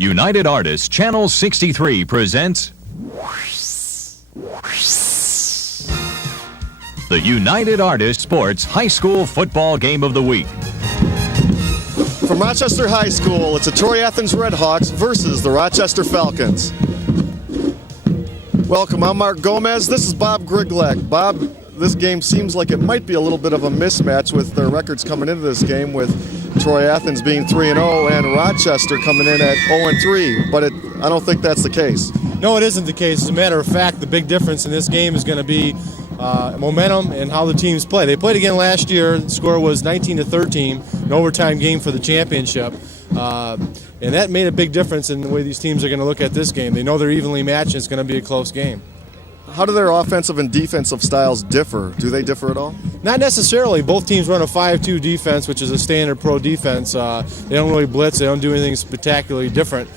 United Artists Channel 63 presents the United Artists Sports High School Football Game of the Week. From Rochester High School, it's the Troy Athens Redhawks versus the Rochester Falcons. Welcome, I'm Mark Gomez. This is Bob Griglak. Bob, this game seems like it might be a little bit of a mismatch with their records coming into this game, with Troy Athens being 3-0 and Rochester coming in at 0-3, but I don't think that's the case. No, it isn't the case. As a matter of fact, the big difference in this game is going to be momentum and how the teams play. They played again last year. The score was 19-13, an overtime game for the championship. And that made a big difference in the way these teams are going to look at this game. They know they're evenly matched and it's going to be a close game. How do their offensive and defensive styles differ? Do they differ at all? Not necessarily. Both teams run a 5-2 defense, which is a standard pro defense. They don't really blitz. They don't do anything spectacularly different.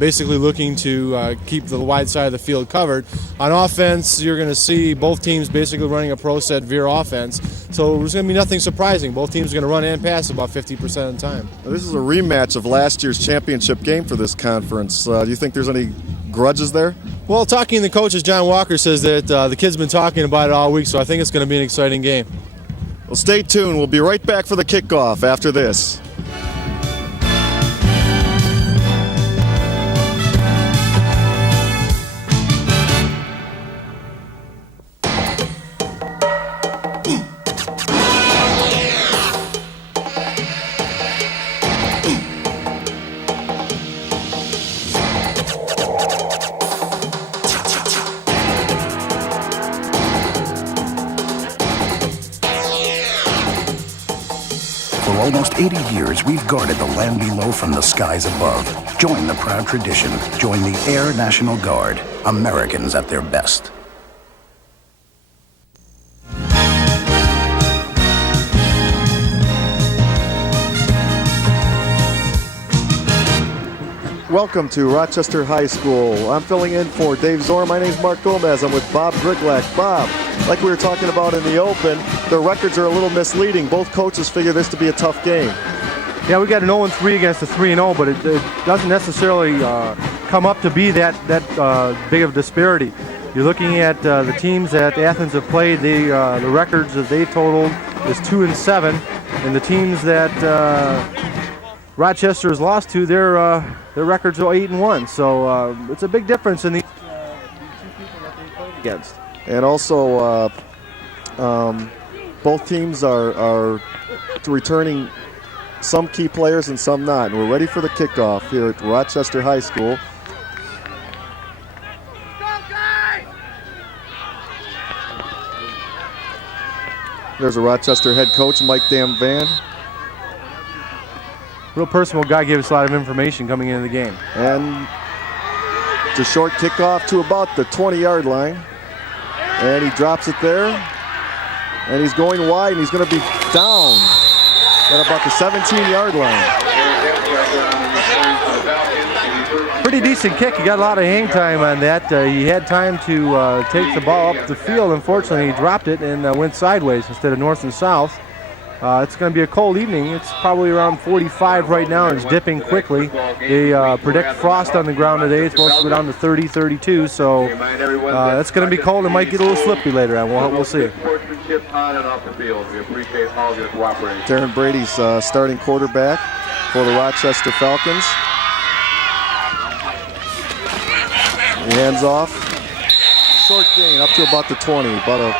Basically looking to keep the wide side of the field covered. On offense, you're going to see both teams basically running a pro set veer offense. So there's going to be nothing surprising. Both teams are going to run and pass about 50% of the time. Now, this is a rematch of last year's championship game for this conference. Do you think there's any grudges there? Well, talking to the coaches, John Walker says that the kids have been talking about it all week, so I think it's going to be an exciting game. Well, stay tuned. We'll be right back for the kickoff after this. For almost 80 years, we've guarded the land below from the skies above. Join the proud tradition. Join the Air National Guard. Americans at their best. Welcome to Rochester High School. I'm filling in for Dave Zorn. My name's Mark Gomez. I'm with Bob Griglak. Bob, like we were talking about in the open, their records are a little misleading. Both coaches figure this to be a tough game. Yeah, we got an 0-3 against a 3-0, but it doesn't necessarily come up to be that big of a disparity. You're looking at the teams that Athens have played. The records that they totaled is 2-7, and the teams that Rochester has lost to, their records are 8-1. So it's a big difference in these two people that they played against. And also, both teams are returning some key players and some not. And we're ready for the kickoff here at Rochester High School. There's a Rochester head coach, Mike Damvan. Real personal guy, gave us a lot of information coming into the game. And it's a short kickoff to about the 20-yard line. And he drops it there. And he's going wide, and he's going to be down at about the 17-yard line. Pretty decent kick. He got a lot of hang time on that. He had time to take the ball up the field. Unfortunately, he dropped it and went sideways instead of north and south. It's going to be a cold evening. It's probably around 45 right now, and it's dipping quickly. They predict frost on the ground today. It's supposed to go down to 30, 32, so it's going to be cold. It might get a little slippy later on. We'll see. Darren Brady's starting quarterback for the Rochester Falcons. He hands off. Short gain up to about the 20, about a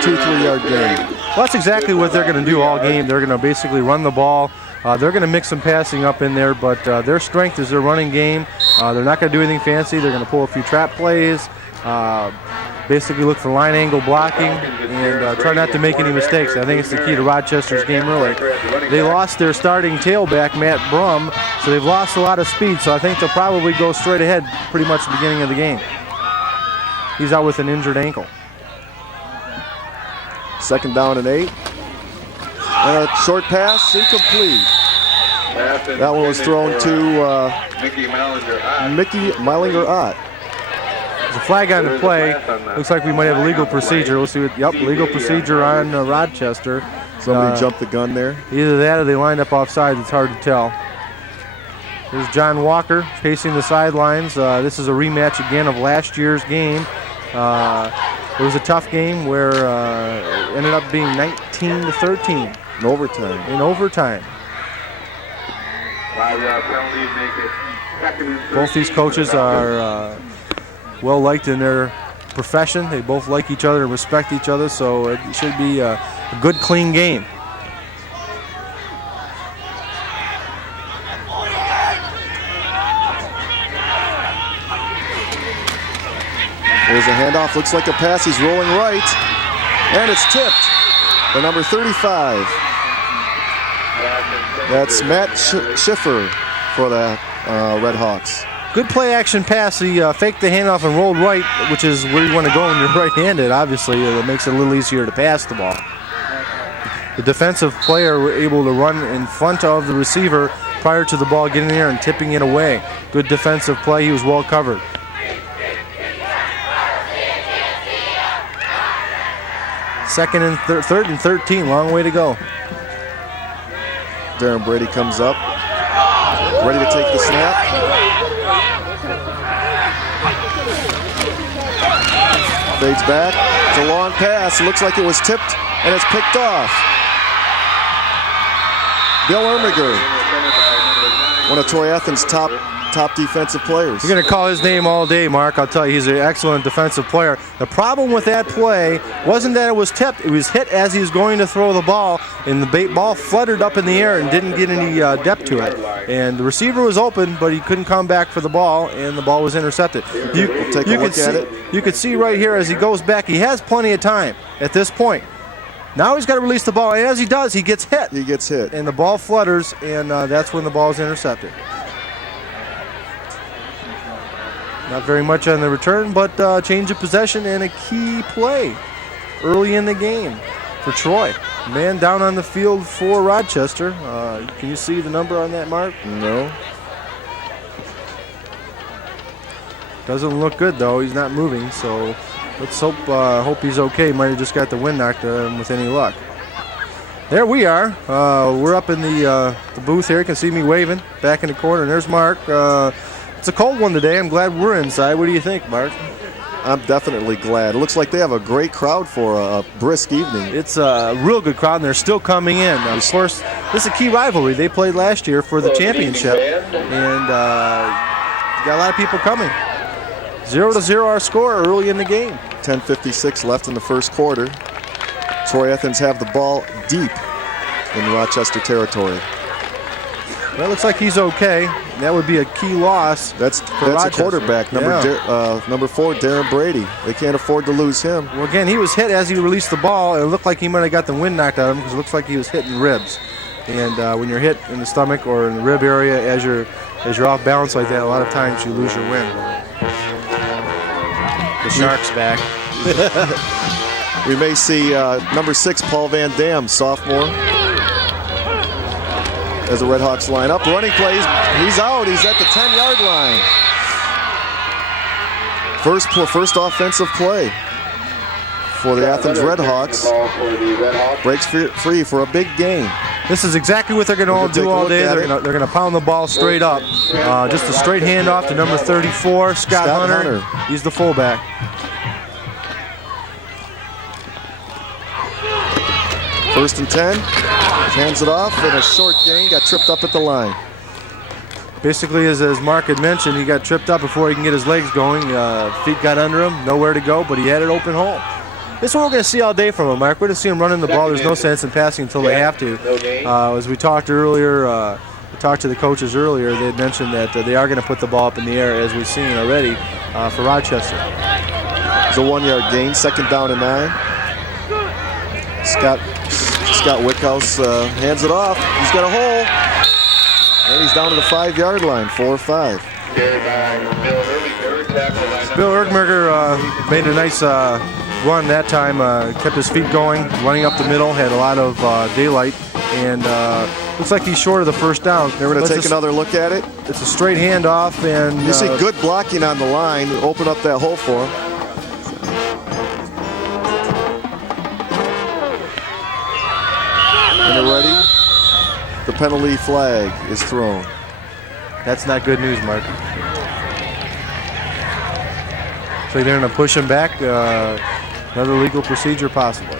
2-3 yard gain. Well, that's exactly what they're going to do all game. They're going to basically run the ball. They're going to mix some passing up in there, but their strength is their running game. They're not going to do anything fancy. They're going to pull a few trap plays, basically look for line angle blocking, and try not to make any mistakes. I think it's the key to Rochester's game, really. They lost their starting tailback, Matt Brum, so they've lost a lot of speed, so I think they'll probably go straight ahead pretty much at the beginning of the game. He's out with an injured ankle. 2nd down and 8. And a short pass, incomplete. That one was thrown to Mickey Meilinger-Ott. There's a flag on the play. Looks like we might have a legal procedure. We'll see what, yep, legal procedure on Rochester. Somebody jumped the gun there. Either that or they lined up offside. It's hard to tell. There's John Walker pacing the sidelines. This is a rematch again of last year's game. It was a tough game where it ended up being 19-13. In overtime. In overtime. Both these coaches are well liked in their profession. They both like each other and respect each other, so it should be a good, clean game. There's a handoff. Looks like a pass. He's rolling right. And it's tipped by number 35. That's Matt Schiffer for the Red Hawks. Good play action pass. He faked the handoff and rolled right, which is where you want to go when you're right-handed. Obviously, it makes it a little easier to pass the ball. The defensive player was able to run in front of the receiver prior to the ball getting there and tipping it away. Good defensive play. He was well covered. Second and third and 13, long way to go. Darren Brady comes up, ready to take the snap. Fades back. It's a long pass. It looks like it was tipped, and it's picked off. Bill Ermiger, one of Troy Athens' top defensive players. You're going to call his name all day, Mark. I'll tell you, he's an excellent defensive player. The problem with that play wasn't that it was tipped. It was hit as he was going to throw the ball, and the ball fluttered up in the air and didn't get any depth to it. And the receiver was open, but he couldn't come back for the ball, and the ball was intercepted. You could see right here as he goes back, he has plenty of time at this point. Now he's got to release the ball, and as he does, he gets hit. He gets hit. And the ball flutters, and that's when the ball is intercepted. Not very much on the return, but change of possession and a key play early in the game for Troy. Man down on the field for Rochester. Can you see the number on that, Mark? No. Doesn't look good, though. He's not moving, so let's hope he's okay. Might have just got the wind knocked out of him with any luck. There we are. We're up in the booth here. You can see me waving back in the corner. And there's Mark. It's a cold one today. I'm glad we're inside. What do you think, Mark? I'm definitely glad. It looks like they have a great crowd for a brisk evening. It's a real good crowd, and they're still coming in. Of course, this is a key rivalry. They played last year for the championship, and got a lot of people coming. 0-0 our score early in the game. 10:56 left in the first quarter. Troy Athens have the ball deep in Rochester territory. Well, it looks like he's okay. That would be a key loss. That's a quarterback, number 4, Darren Brady. They can't afford to lose him. Well, again, he was hit as he released the ball, and it looked like he might have got the wind knocked out of him because it looks like he was hit in ribs. And when you're hit in the stomach or in the rib area as you're off balance like that, a lot of times you lose your wind. The Sharks back. We may see number 6, Paul Van Dam, sophomore. As the Red Hawks line up, running plays, he's out. He's at the 10-yard line. First offensive play for the Athens Red Hawks. Breaks free for a big gain. This is exactly what they're going to do all day. They're going to pound the ball straight up. Just a straight handoff to number 34, Scott Hunter. He's the fullback. First and 10. Hands it off, and a short gain. Got tripped up at the line. Basically, as Mark had mentioned, he got tripped up before he can get his legs going. Feet got under him, nowhere to go, but he had an open hole. This is what we're going to see all day from him, Mark. We're going to see him running the ball. There's no sense in passing until they have to. As we talked earlier, we talked to the coaches earlier, they had mentioned that they are going to put the ball up in the air, as we've seen already, for Rochester. It's a 1-yard gain, second down and 9. Scott Wickhouse hands it off. He's got a hole. And he's down to the 5-yard line, 4-5. Bill Ergmerger made a nice run that time, kept his feet going, running up the middle, had a lot of daylight, and looks like he's short of the first down. They're going to take another look at it. It's a straight handoff, and you see good blocking on the line, open up that hole for him. And they're ready. The penalty flag is thrown. That's not good news, Mark. So they're going to push him back. Another legal procedure possibly.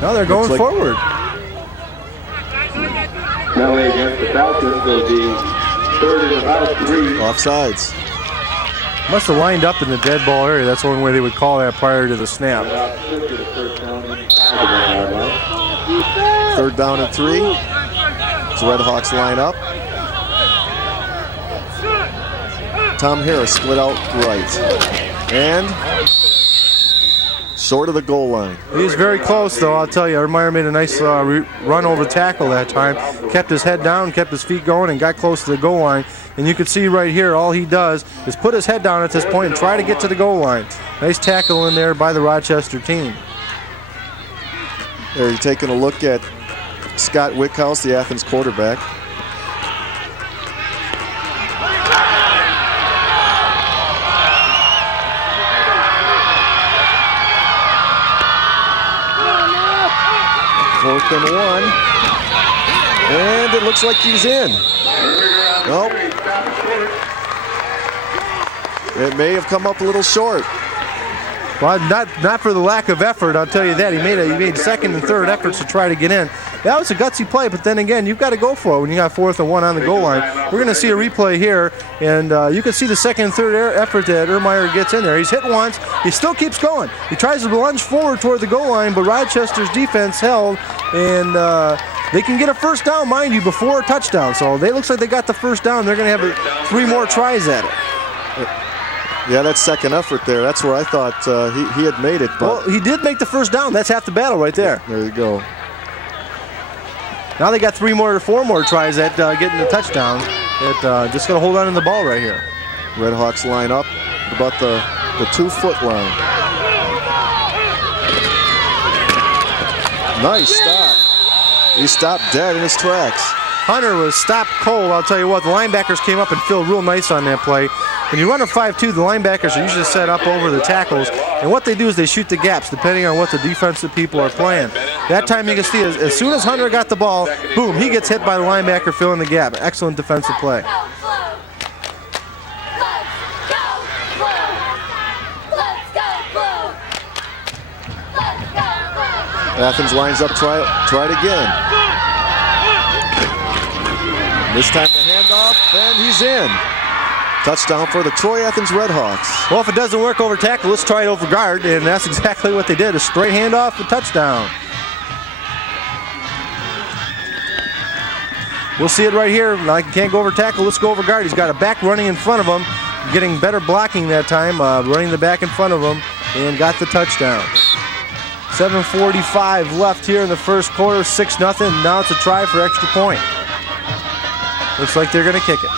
No, they're going forward. Penalty against the Falcons will be third and about 3. Offsides. Must have lined up in the dead ball area. That's the only way they would call that prior to the snap. Third down and 3. As Red Hawks line up. Tom Harris split out right. And short of the goal line. He was very close, though, I'll tell you. Ermeyer made a nice run over tackle that time. Kept his head down, kept his feet going, and got close to the goal line. And you can see right here, all he does is put his head down at this point and try to get to the goal line. Nice tackle in there by the Rochester team. There, you're taking a look at Scott Wickhouse, the Athens quarterback. Fourth and 1. And it looks like he's in. Nope. It may have come up a little short. Well, not for the lack of effort, I'll tell you that. He made second and third efforts to try to get in. That was a gutsy play, but then again, you've got to go for it when you got 4th and 1 on the goal line. We're going to see a replay here, and you can see the second and third effort that Ermeyer gets in there. He's hit once. He still keeps going. He tries to lunge forward toward the goal line, but Rochester's defense held, and they can get a first down, mind you, before a touchdown. So they looks like they got the first down. They're going to have 3 more tries at it. Yeah, that second effort there, that's where I thought he had made it. But well, he did make the first down. That's half the battle right there. There you go. Now they got 4 more tries at getting the touchdown. Just going to hold on to the ball right here. Red Hawks line up about the 2-foot line. Nice stop. He stopped dead in his tracks. Hunter was stopped cold. I'll tell you what, the linebackers came up and filled real nice on that play. When you run a 5-2, the linebackers are usually set up over the tackles, and what they do is they shoot the gaps depending on what the defensive people are playing. That time you can see as soon as Hunter got the ball, boom, he gets hit by the linebacker filling the gap. Excellent defensive play. Athens lines up, try it again. This time the handoff, and he's in. Touchdown for the Troy Athens Red Hawks. Well, if it doesn't work over tackle, let's try it over guard, and that's exactly what they did. A straight handoff, a touchdown. We'll see it right here. Like he can't go over tackle, let's go over guard. He's got a back running in front of him, getting better blocking that time, running the back in front of him, and got the touchdown. 7:45 left here in the first quarter, 6-0. Now it's a try for extra point. Looks like they're going to kick it.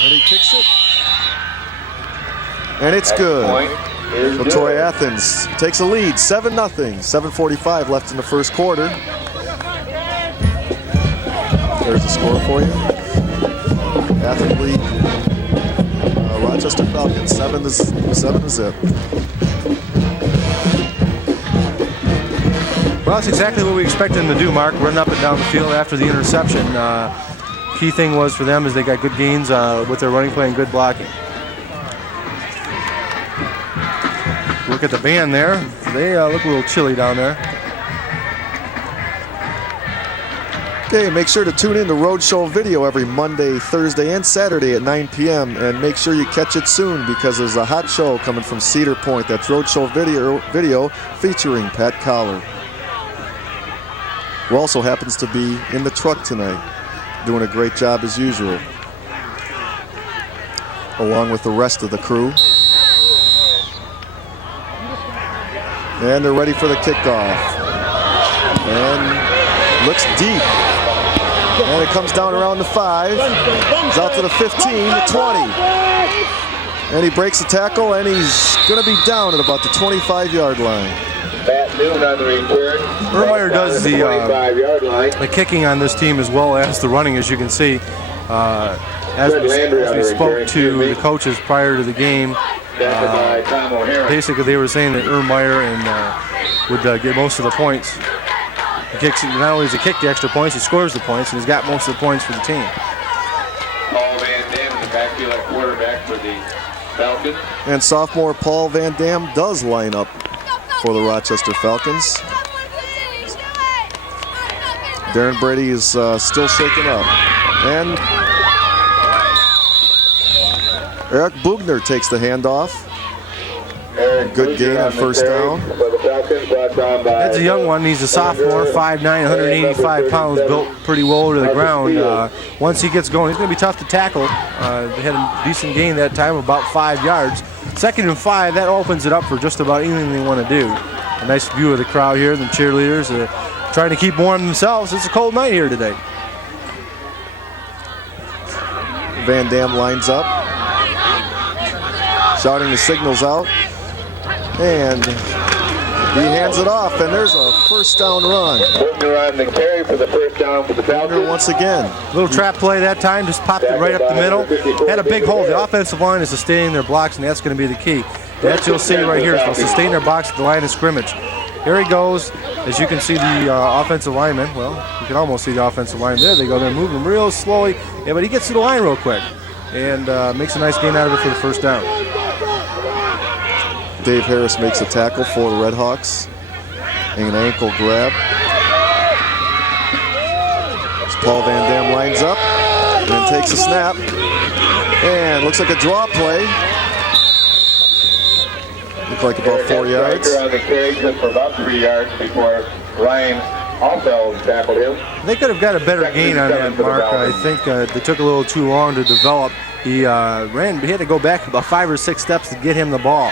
And he kicks it. And it's good. So Troy Athens takes a lead, 7-0. 7:45 left in the first quarter. There's the score for you. Athens lead. Rochester Falcons 7-0. Well, that's exactly what we expected them to do, Mark. Run up and down the field after the interception. Key thing was for them is they got good gains with their running play and good blocking. Look at the band there. They look a little chilly down there. Okay, make sure to tune in to Roadshow Video every Monday, Thursday, and Saturday at 9 p.m. And make sure you catch it soon because there's a hot show coming from Cedar Point. That's Roadshow Video featuring Pat Collar, who also happens to be in the truck tonight, doing a great job as usual, along with the rest of the crew. And they're ready for the kickoff. And looks deep. And it comes down around the 5. He's out to the 15, the 20. And he breaks the tackle, and he's going to be down at about the 25-yard line. noon on the return. Ermeyer does the 25-yard line. kicking on this team as well as the running, as you can see. As we spoke to the coaches prior to the game, basically they were saying that Ermeyer would get most of the points. He kicks, not only does he kick the extra points, he scores the points, and he's got most of the points for the team. Paul Van Dam in the backfield at quarterback for the Falcons. And sophomore Paul Van Dam does line up for the Rochester Falcons. Darren Brady is still shaken up. And Eric Bugner takes the handoff. Good gain on first down. That's a young one. He's a sophomore, 5'9", 185 pounds, built pretty well to the ground. Once he gets going, he's going to be tough to tackle. They had a decent gain that time, about 5 yards. 2nd and 5, that opens it up for just about anything they want to do. A nice view of the crowd here, the cheerleaders are trying to keep warm themselves. It's a cold night here today. Van Dam lines up, shouting the signals out. And he hands it off, and there's a first down run. Bugner on the carry for the first down for the Falcons. Once again. Little trap play that time, just popped it right up the middle. Had a big hole. The offensive line is sustaining their blocks, and that's going to be the key. That you'll see right here. They'll sustain their blocks at the line of scrimmage. Here he goes. As you can see, the offensive lineman, well, you can almost see the offensive line there. They go there, moving real slowly. Yeah, but he gets to the line real quick and makes a nice gain out of it for the first down. Dave Harris makes a tackle for the Redhawks. An ankle grab. As Paul Van Dam lines up and then takes a snap. And looks like a draw play. Looks like about 4 yards. On the carry just for about 3 yards before Ryan also tackled him. They could have got a better gain on that, Mark. I think they took a little too long to develop. He had to go back about 5 or 6 steps to get him the ball.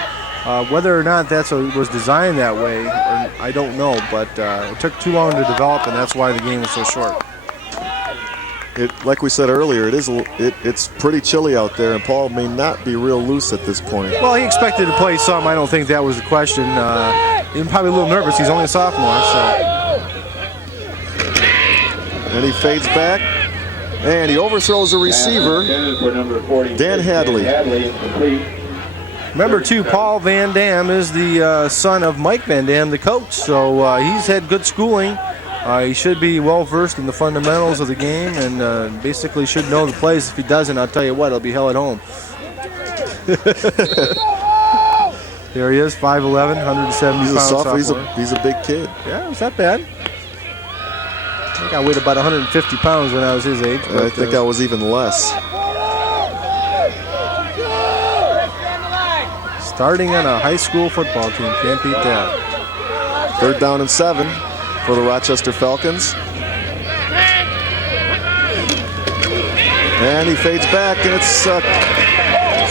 Whether or not that was designed that way, I don't know, but it took too long to develop, and that's why the game was so short. Like we said earlier, it's pretty chilly out there, and Paul may not be real loose at this point. Well, he expected to play some. I don't think that was the question. He was probably a little nervous. He's only a sophomore, so. And he fades back, and he overthrows a receiver, Dan Hadley. Remember, too, Paul Van Dam is the son of Mike Van Dam, the coach, so he's had good schooling. He should be well-versed in the fundamentals of the game and basically should know the plays. If he doesn't, I'll tell you what, he'll be hell at home. There he is, 5'11", 170 pounds sophomore. He's a big kid. Yeah, it's not bad. I think I weighed about 150 pounds when I was his age. I think I was even less. Starting on a high school football team, can't beat that. 3rd down and 7 for the Rochester Falcons. And he fades back, and it's a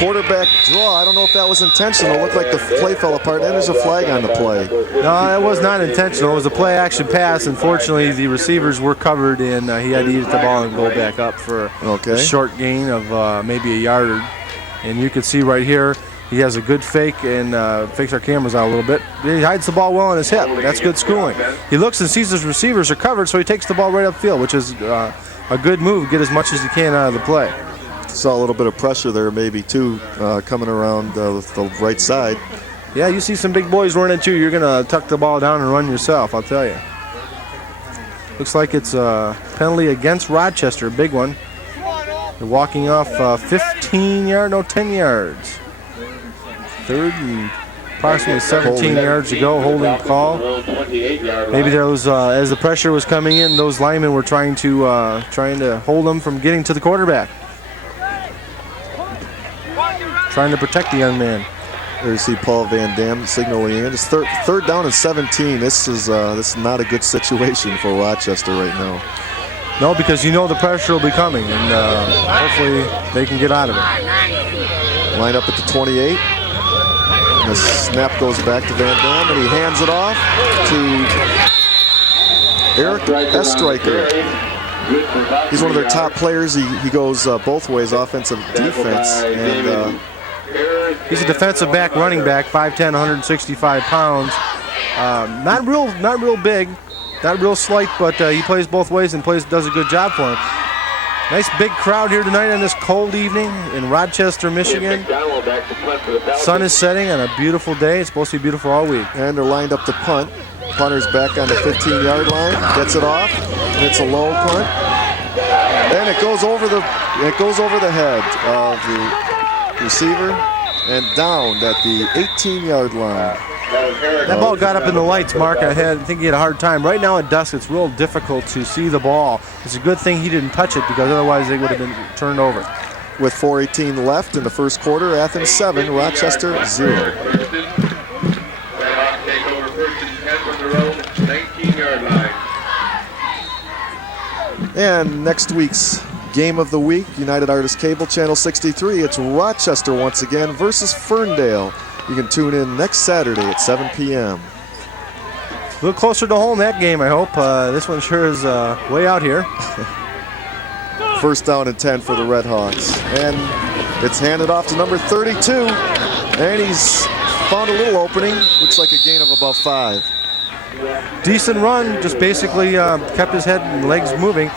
quarterback draw. I don't know if that was intentional. It looked like the play fell apart, and there's a flag on the play. No, that was not intentional. It was a play-action pass. Unfortunately, the receivers were covered, and he had to eat the ball and go back up for a short gain of maybe a yard. And you can see right here, he has a good fake and fakes our cameras out a little bit. He hides the ball well on his hip. That's good schooling. He looks and sees his receivers are covered, so he takes the ball right upfield, which is a good move. Get as much as you can out of the play. Saw a little bit of pressure there, maybe, too, coming around the right side. Yeah, you see some big boys running, too. You're going to tuck the ball down and run yourself, I'll tell you. Looks like it's a penalty against Rochester, a big one. They're walking off 10 yards. 3rd and approximately 17 yards to go, holding call. Maybe there was, as the pressure was coming in, those linemen were trying to hold them from getting to the quarterback. Trying to protect the young man. There you see Paul Van Dam signaling in. It's third down and 17. This is not a good situation for Rochester right now. No, because you know the pressure will be coming, and hopefully they can get out of it. Line up at the 28. The snap goes back to Van Dam, and he hands it off to Eric Estreicher. He's one of their top players. He goes both ways, offensive, defense. And he's a defensive back, running back, 5'10", 165 pounds. Not real big, not real slight, but he plays both ways and does a good job for him. Nice big crowd here tonight on this cold evening in Rochester, Michigan. Sun is setting on a beautiful day. It's supposed to be beautiful all week. And they're lined up to punt. Punter's back on the 15-yard line, gets it off, and it's a low punt. And it goes over the head of the receiver and down at the 18-yard line. That ball got up in the lights, Mark. I think he had a hard time. Right now at dusk, it's real difficult to see the ball. It's a good thing he didn't touch it because otherwise they would have been turned over. With 4:18 left in the first quarter, Athens 7, Rochester 0. And next week's game of the week, United Artists Cable, Channel 63. It's Rochester once again versus Ferndale. You can tune in next Saturday at 7 p.m. A little closer to home that game, I hope. This one sure is way out here. First down and 10 for the Red Hawks. And it's handed off to number 32. And he's found a little opening. Looks like a gain of about 5. Decent run, just basically kept his head and legs moving.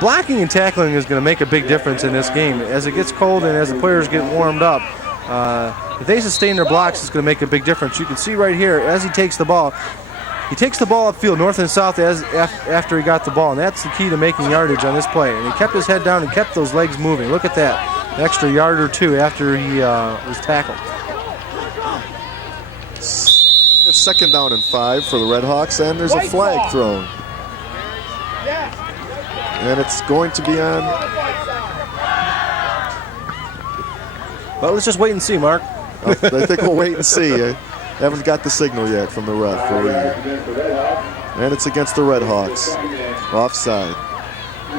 Blocking and tackling is going to make a big difference in this game. As it gets cold and as the players get warmed up, if they sustain their blocks, it's going to make a big difference. You can see right here, as he takes the ball upfield, north and south after he got the ball, and that's the key to making yardage on this play. And he kept his head down and kept those legs moving. Look at that, an extra yard or two after he was tackled. It's second down and 5 for the Red Hawks, and there's a flag thrown. And it's going to be on. Well, let's just wait and see, Mark. I think we'll wait and see. I haven't got the signal yet from the ref. And it's against the Red Hawks. Offside.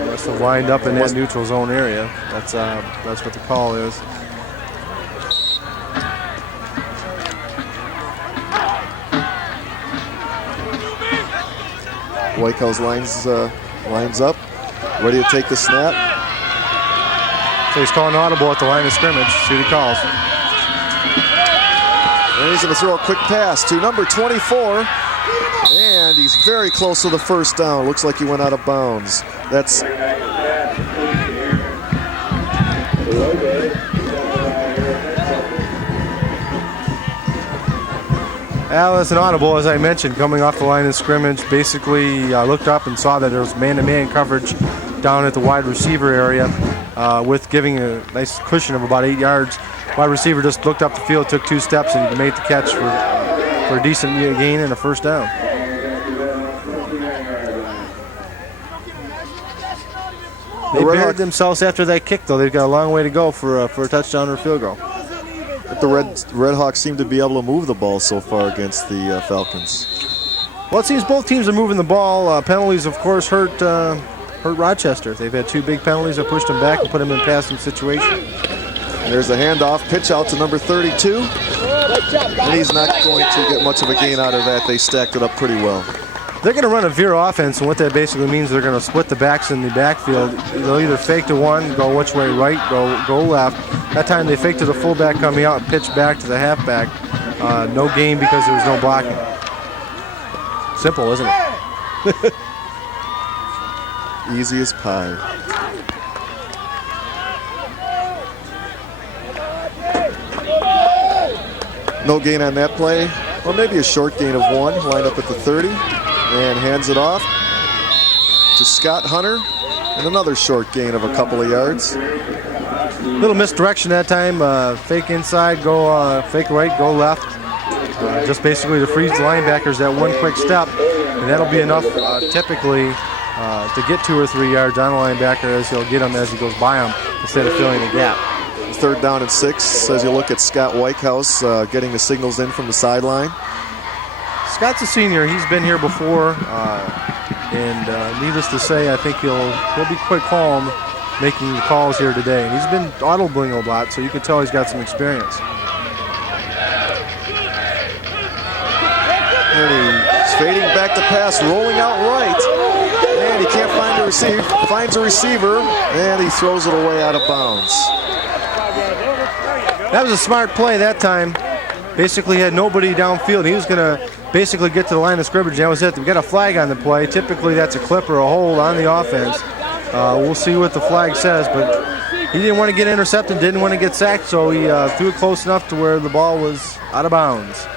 Must have lined up in that neutral zone area. That's what the call is. Whitehouse lines up, ready to take the snap. So he's calling audible at the line of scrimmage. See what he calls. And he's going to throw a quick pass to number 24. And he's very close to the first down. Looks like he went out of bounds. That's Alice and audible, as I mentioned, coming off the line of scrimmage, basically looked up and saw that there was man-to-man coverage down at the wide receiver area with giving a nice cushion of about 8 yards. Wide receiver just looked up the field, took 2 steps, and made the catch for a decent gain and a first down. They buried themselves after that kick, though. They've got a long way to go for a touchdown or a field goal. The Red Hawks seem to be able to move the ball so far against the Falcons. Well, it seems both teams are moving the ball. Penalties, of course, hurt Rochester. They've had 2 big penalties that pushed them back and put them in passing situation. There's a handoff, pitch out to number 32. And he's not going to get much of a gain out of that. They stacked it up pretty well. They're going to run a veer offense, and what that basically means, they're going to split the backs in the backfield. They'll either fake to one, go which way, right, go left. That time they fake to the fullback coming out and pitch back to the halfback. No gain because there was no blocking. Simple, isn't it? Easy as pie. No gain on that play. Well, maybe a short gain of 1. Lined up at the 30 and hands it off to Scott Hunter. And another short gain of a couple of yards. Little misdirection that time. Fake inside, go fake right, go left. Just basically to freeze the linebackers that one quick step. And that'll be enough typically to get 2 or 3 yards on the linebacker as he'll get him as he goes by him instead of filling the gap. Third down and 6 as you look at Scott Whitehouse getting the signals in from the sideline. Scott's a senior. He's been here before, and needless to say, I think he'll be quite calm making the calls here today. And he's been audibling a lot, so you can tell he's got some experience. And he's fading back to pass, rolling out right, and he can't find a receiver. Finds a receiver, and he throws it away out of bounds. That was a smart play that time. Basically had nobody downfield. He was going to basically get to the line of scrimmage. That was it. We got a flag on the play. Typically that's a clip or a hold on the offense. We'll see what the flag says, but he didn't want to get intercepted, didn't want to get sacked, so he threw it close enough to where the ball was out of bounds.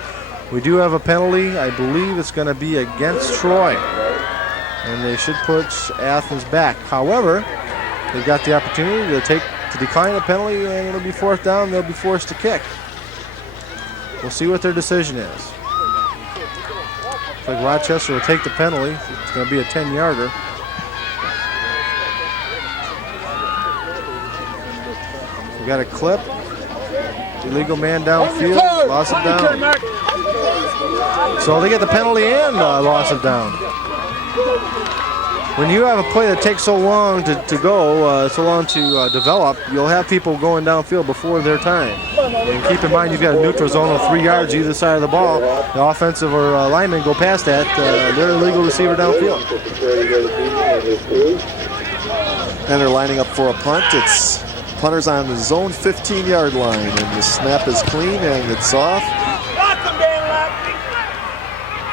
We do have a penalty. I believe it's going to be against Troy, and they should put Athens back. However, they've got the opportunity to decline a penalty, and it'll be 4th down. They'll be forced to kick. We'll see what their decision is. Looks like Rochester will take the penalty. It's going to be a 10-yarder. We got a clip. Illegal man downfield. Loss of down. So they get the penalty and loss of down. When you have a play that takes so long to develop, you'll have people going downfield before their time. And keep in mind, you've got a neutral zone of 3 yards either side of the ball. The offensive or linemen go past that. They're a legal receiver downfield. And they're lining up for a punt. It's punter's on the zone 15-yard line, and the snap is clean, and it's off.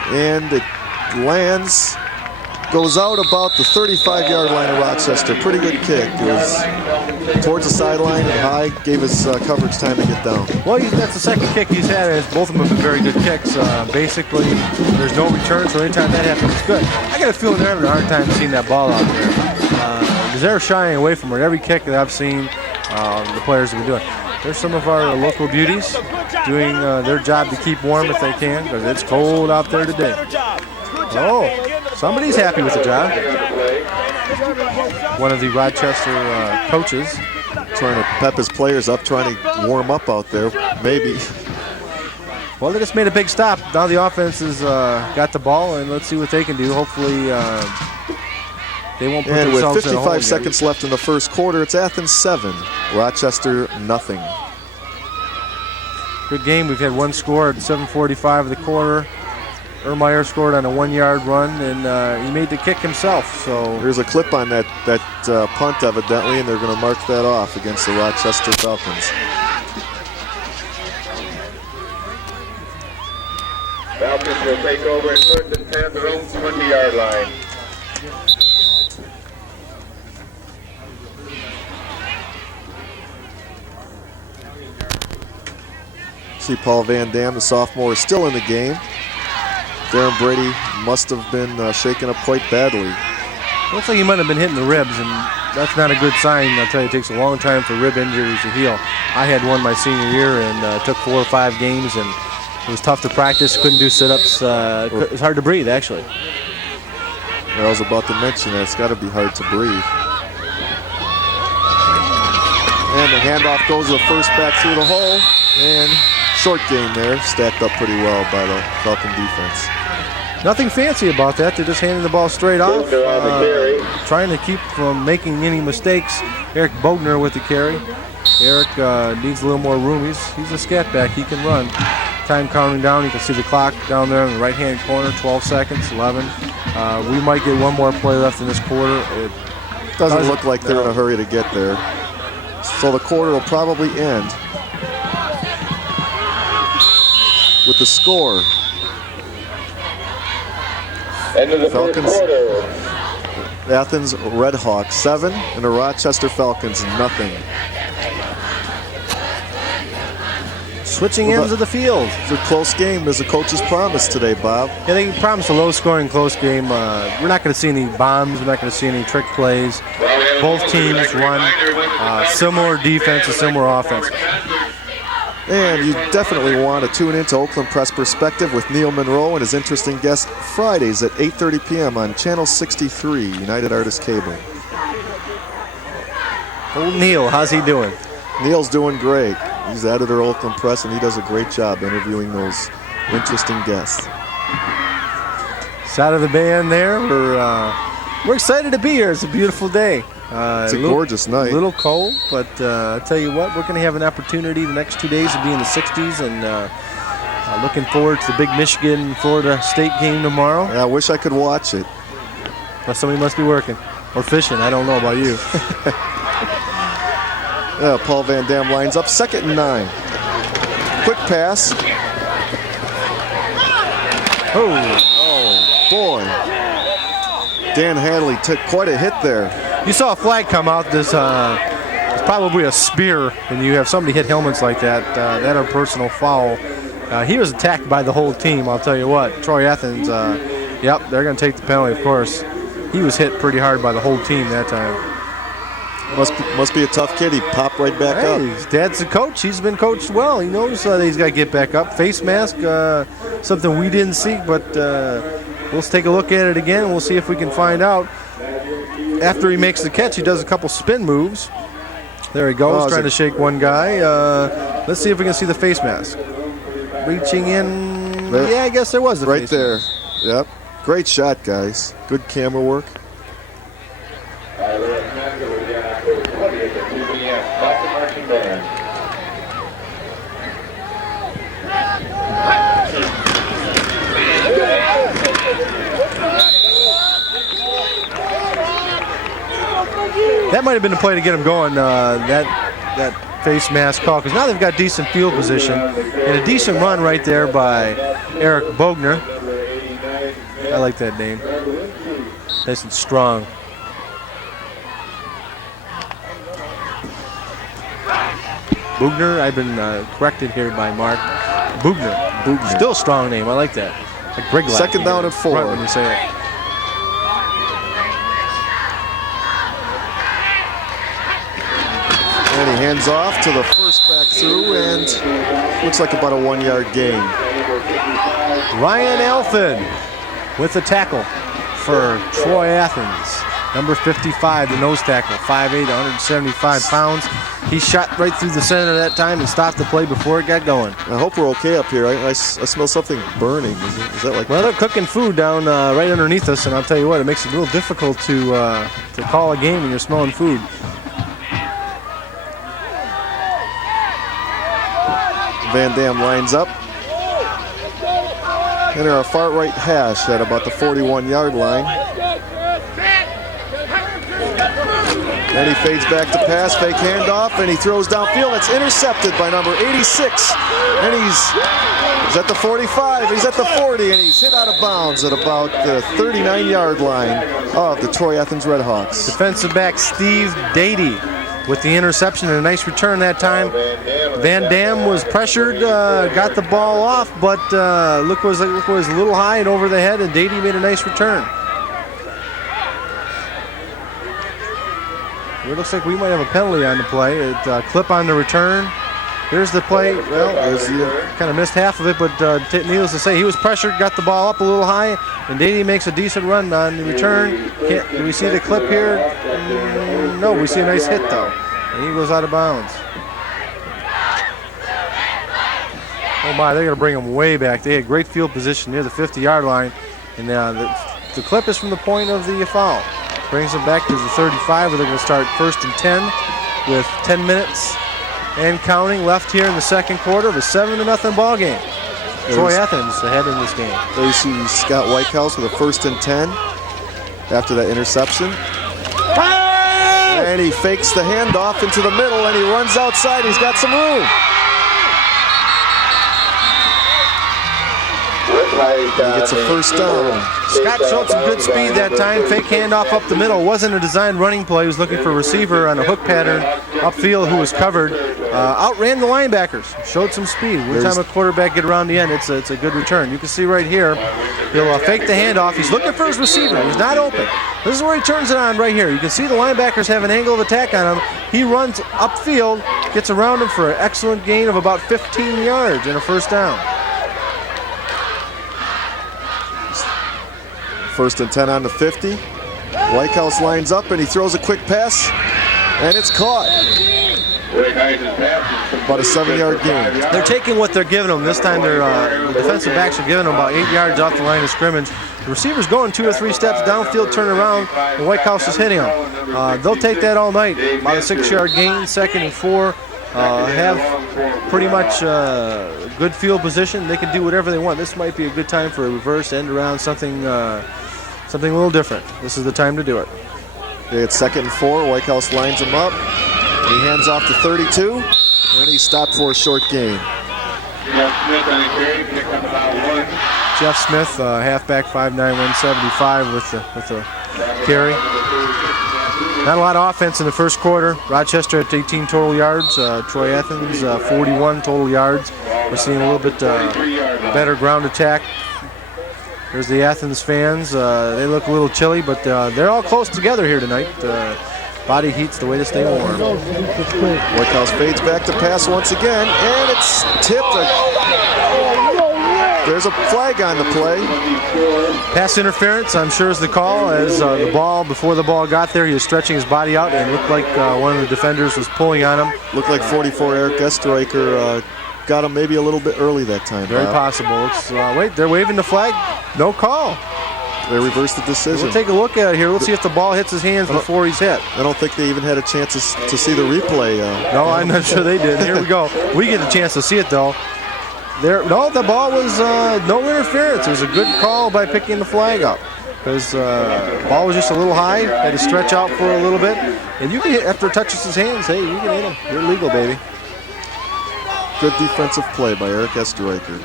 And it lands, goes out about the 35-yard line of Rochester. Pretty good kick. It was towards the sideline and high, gave his coverage time to get down. Well, that's the second kick he's had, and both of them have been very good kicks. Basically, there's no return, so anytime that happens, it's good. I got a feeling they're having a hard time seeing that ball out there. Because they're shying away from it. Every kick that I've seen, the players have been doing. There's some of our local beauties doing their job to keep warm if they can, because it's cold out there today. Oh, somebody's happy with the job. One of the Rochester coaches. Trying to pep his players up, trying to warm up out there, maybe. Well, they just made a big stop. Now the offense has got the ball, and let's see what they can do. Hopefully they won't put and with themselves 55 seconds left in the first quarter, it's Athens 7, Rochester nothing. Good game. We've had one score at 7:45 of the quarter. Ermeyer scored on a 1-yard run, and he made the kick himself. So there's a clip on that punt, evidently, and they're going to mark that off against the Rochester Falcons. Falcons will take over and 1st and 10, their own 20-yard line. See Paul Van Dam, the sophomore, is still in the game. Darren Brady must have been shaken up quite badly. Looks like he might have been hitting the ribs, and that's not a good sign. I'll tell you, it takes a long time for rib injuries to heal. I had one my senior year, and took 4 or 5 games, and it was tough to practice. Couldn't do sit-ups. It's hard to breathe, actually. I was about to mention that it's got to be hard to breathe. And the handoff goes to the first back through the hole, and short game there, stacked up pretty well by the Falcon defense. Nothing fancy about that. They're just handing the ball straight off, trying to keep from making any mistakes. Eric Bogner with the carry. Eric needs a little more room. He's a scat back. He can run. Time counting down. You can see the clock down there in the right-hand corner. 12 seconds, 11. We might get one more play left in this quarter. It doesn't look like they're in a hurry to get there. So the quarter will probably end with the score. End of the Falcons, first quarter. Athens Redhawks 7 and the Rochester Falcons nothing. Switching ends of the field. It's a close game, as the coaches promised today, Bob. Yeah, they promised a low-scoring, close game. We're not going to see any bombs. We're not going to see any trick plays. Both teams run similar defense and similar offense. And you definitely want to tune into Oakland Press Perspective with Neil Monroe and his interesting guest Fridays at 8:30 p.m. on Channel 63, United Artists Cable. Old Neil, how's he doing? Neil's doing great. He's the editor of Oakland Press, and he does a great job interviewing those interesting guests. Side of the band there. We're excited to be here. It's a beautiful day. It's a gorgeous night. A little cold, but I'll tell you what, we're going to have an opportunity the next 2 days to be in the 60s, and looking forward to the big Michigan-Florida State game tomorrow. Yeah, I wish I could watch it. Well, somebody must be working or fishing. I don't know about you. Paul Van Dam lines up, 2nd and 9. Quick pass. Oh, boy. Dan Hadley took quite a hit there. You saw a flag come out. This it's probably a spear when you have somebody hit helmets like that. That a personal foul. He was attacked by the whole team, I'll tell you what. Troy Athens, yep, they're going to take the penalty, of course. He was hit pretty hard by the whole team that time. Must be a tough kid. He popped right back up. His dad's the coach. He's been coached well. He knows that he's got to get back up. Face mask, something we didn't see, but we'll take a look at it again, and we'll see if we can find out. After he makes the catch, he does a couple spin moves. There he goes, trying to shake one guy. Let's see if we can see the face mask. Reaching in. Yeah, I guess there was the right face there. mask. Yep. Great shot, guys. Good camera work. That might have been the play to get him going, that face mask call, because now they've got decent field position and a decent run right there by Eric Bogner. I like that name. Nice and strong. Bugner, I've been corrected here by Mark. Bugner. Still a strong name. I like that. Like Griglac. Second down and 4. Right when you say it. And he hands off to the first back through, and looks like about a 1-yard gain. Ryan Alfin with the tackle for Troy Athens. Number 55, the nose tackle, 5'8", 175 pounds. He shot right through the center that time and stopped the play before it got going. I hope we're okay up here. I smell something burning. Is that like? Well, they're cooking food down right underneath us, and I'll tell you what, it makes it real difficult to call a game when you're smelling food. Van Dam lines up. Enter a far right hash at about the 41-yard line. Then he fades back to pass, fake handoff, and he throws downfield. It's intercepted by number 86. And he's at the 45, he's at the 40, and he's hit out of bounds at about the 39-yard line of the Troy Athens Redhawks. Defensive back Steve Dady with the interception and a nice return that time. Van Dam was pressured, got the ball off, but look was a little high and over the head, and Dady made a nice return. It looks like we might have a penalty on the play. Clip on the return. Here's the play. Well, kind of missed half of it, but needless to say, he was pressured, got the ball up a little high, and Dady makes a decent run on the return. Do we see the clip here? No, we see a nice hit, though. And he goes out of bounds. Oh, my, they're going to bring him way back. They had great field position near the 50-yard line, and the clip is from the point of the foul. Brings them back to the 35, where they're going to start 1st and 10 with 10 minutes and counting left here in the second quarter of a 7-0 ball game. Troy Athens ahead in this game. There you see Scott Whitehouse with a 1st and 10 after that interception. And he fakes the handoff into the middle, and he runs outside. He's got some room. He gets a first down. Scott showed some good speed that time. Fake handoff up the middle. Wasn't a designed running play. He was looking for a receiver on a hook pattern upfield who was covered. Outran the linebackers. Showed some speed. Every time a quarterback get around the end, it's a good return. You can see right here, he'll fake the handoff. He's looking for his receiver. He's not open. This is where he turns it on right here. You can see the linebackers have an angle of attack on him. He runs upfield, gets around him for an excellent gain of about 15 yards and a first down. 1st and 10 on the 50. Whitehouse lines up and he throws a quick pass, and it's caught. About a 7-yard gain. They're taking what they're giving them. This time the defensive backs are giving them about 8 yards off the line of scrimmage. The receiver's going 2 or 3 steps downfield, turn around, and Whitehouse is hitting them. They'll take that all night. About a 6-yard gain, 2nd and 4. Have pretty much good field position. They can do whatever they want. This might be a good time for a reverse end around, something a little different. This is the time to do it. It's 2nd and 4. Whitehouse lines him up. He hands off to 32, and he stopped for a short gain. Jeff Smith, halfback, 5'9", 175 with the carry. Not a lot of offense in the first quarter. Rochester at 18 total yards. Troy Athens, 41 total yards. We're seeing a little bit better ground attack. There's the Athens fans. They look a little chilly, but they're all close together here tonight. Body heat's the way to stay warm. White House fades back to pass once again, and it's tipped. There's a flag on the play. Pass interference, I'm sure, is the call. As before the ball got there, he was stretching his body out, and it looked like one of the defenders was pulling on him. Looked like 44 Eric Estreicher got him maybe a little bit early that time. Very possible. Wait, they're waving the flag. No call. They reversed the decision. We'll take a look at it here. Let's see if the ball hits his hands before he's hit. I don't think they even had a chance to see the replay. No, I'm not sure they did. Here we go. We get a chance to see it, though. The ball was no interference. It was a good call by picking the flag up, because the ball was just a little high. Had to stretch out for a little bit, and you can hit after it touches his hands. Hey, you can hit him. You're legal, baby. Good defensive play by Eric Estreicher.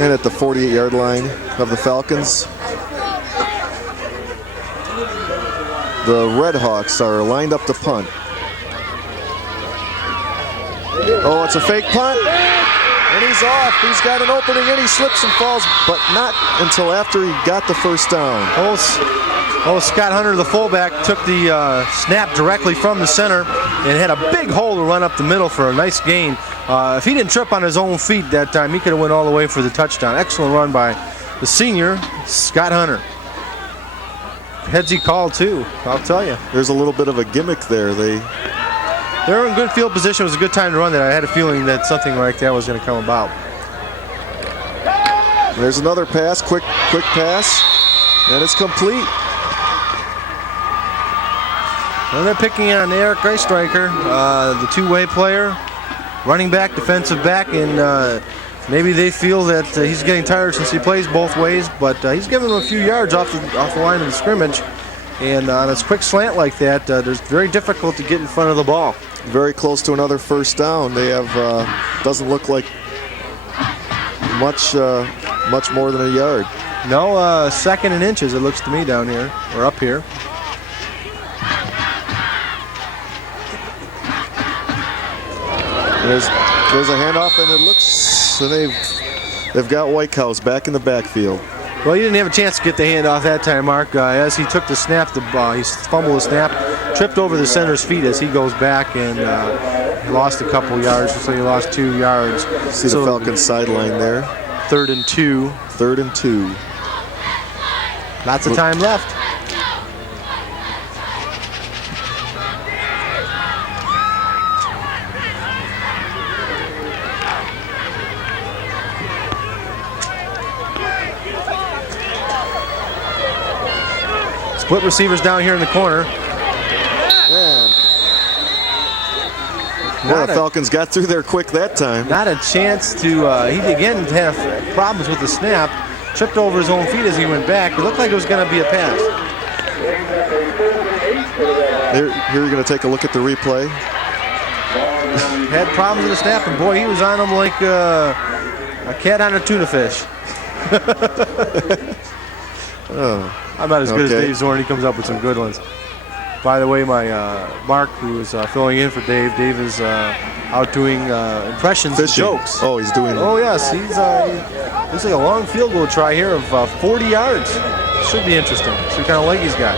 And at the 48-yard line of the Falcons, the Redhawks are lined up to punt. Oh, it's a fake punt, and he's off. He's got an opening, and he slips and falls, but not until after he got the first down. Scott Hunter, the fullback, took the snap directly from the center and had a big hole to run up the middle for a nice gain. If he didn't trip on his own feet that time, he could have went all the way for the touchdown. Excellent run by the senior, Scott Hunter. Headsy call, too, I'll tell you. There's a little bit of a gimmick there. They're in good field position. It was a good time to run that. I had a feeling that something like that was going to come about. There's another pass, quick pass, and it's complete. And they're picking on Eric Estreicher, the two-way player, running back, defensive back, and maybe they feel that he's getting tired since he plays both ways, but he's giving them a few yards off the line of the scrimmage. And on a quick slant like that, it's very difficult to get in front of the ball. Very close to another first down. They have doesn't look like much more than a yard. No, second and inches, it looks to me down here, or up here. There's a handoff, and it looks, and they've got White House back in the backfield. Well, he didn't have a chance to get the handoff that time, Mark. As he took the snap, he fumbled the snap, tripped over the center's feet as he goes back, and lost a couple yards. So he lost 2 yards. See the Falcons sideline there. 3rd and 2. 3rd and 2. Lots of time left. Split receivers down here in the corner. Well, the Falcons got through there quick that time. Not a chance to, he again had problems with the snap. Tripped over his own feet as he went back. It looked like it was going to be a pass. Here you're going to take a look at the replay. Had problems with the snap, and boy, he was on him like a cat on a tuna fish. I'm not as good as Dave Zorn. He comes up with some good ones. By the way, my Mark, who is filling in for Dave, Dave is out doing impressions and jokes. Oh, he's doing. Oh yes, he's looks like a long field goal try here of 40 yards. Should be interesting. See what kind of leg he's got.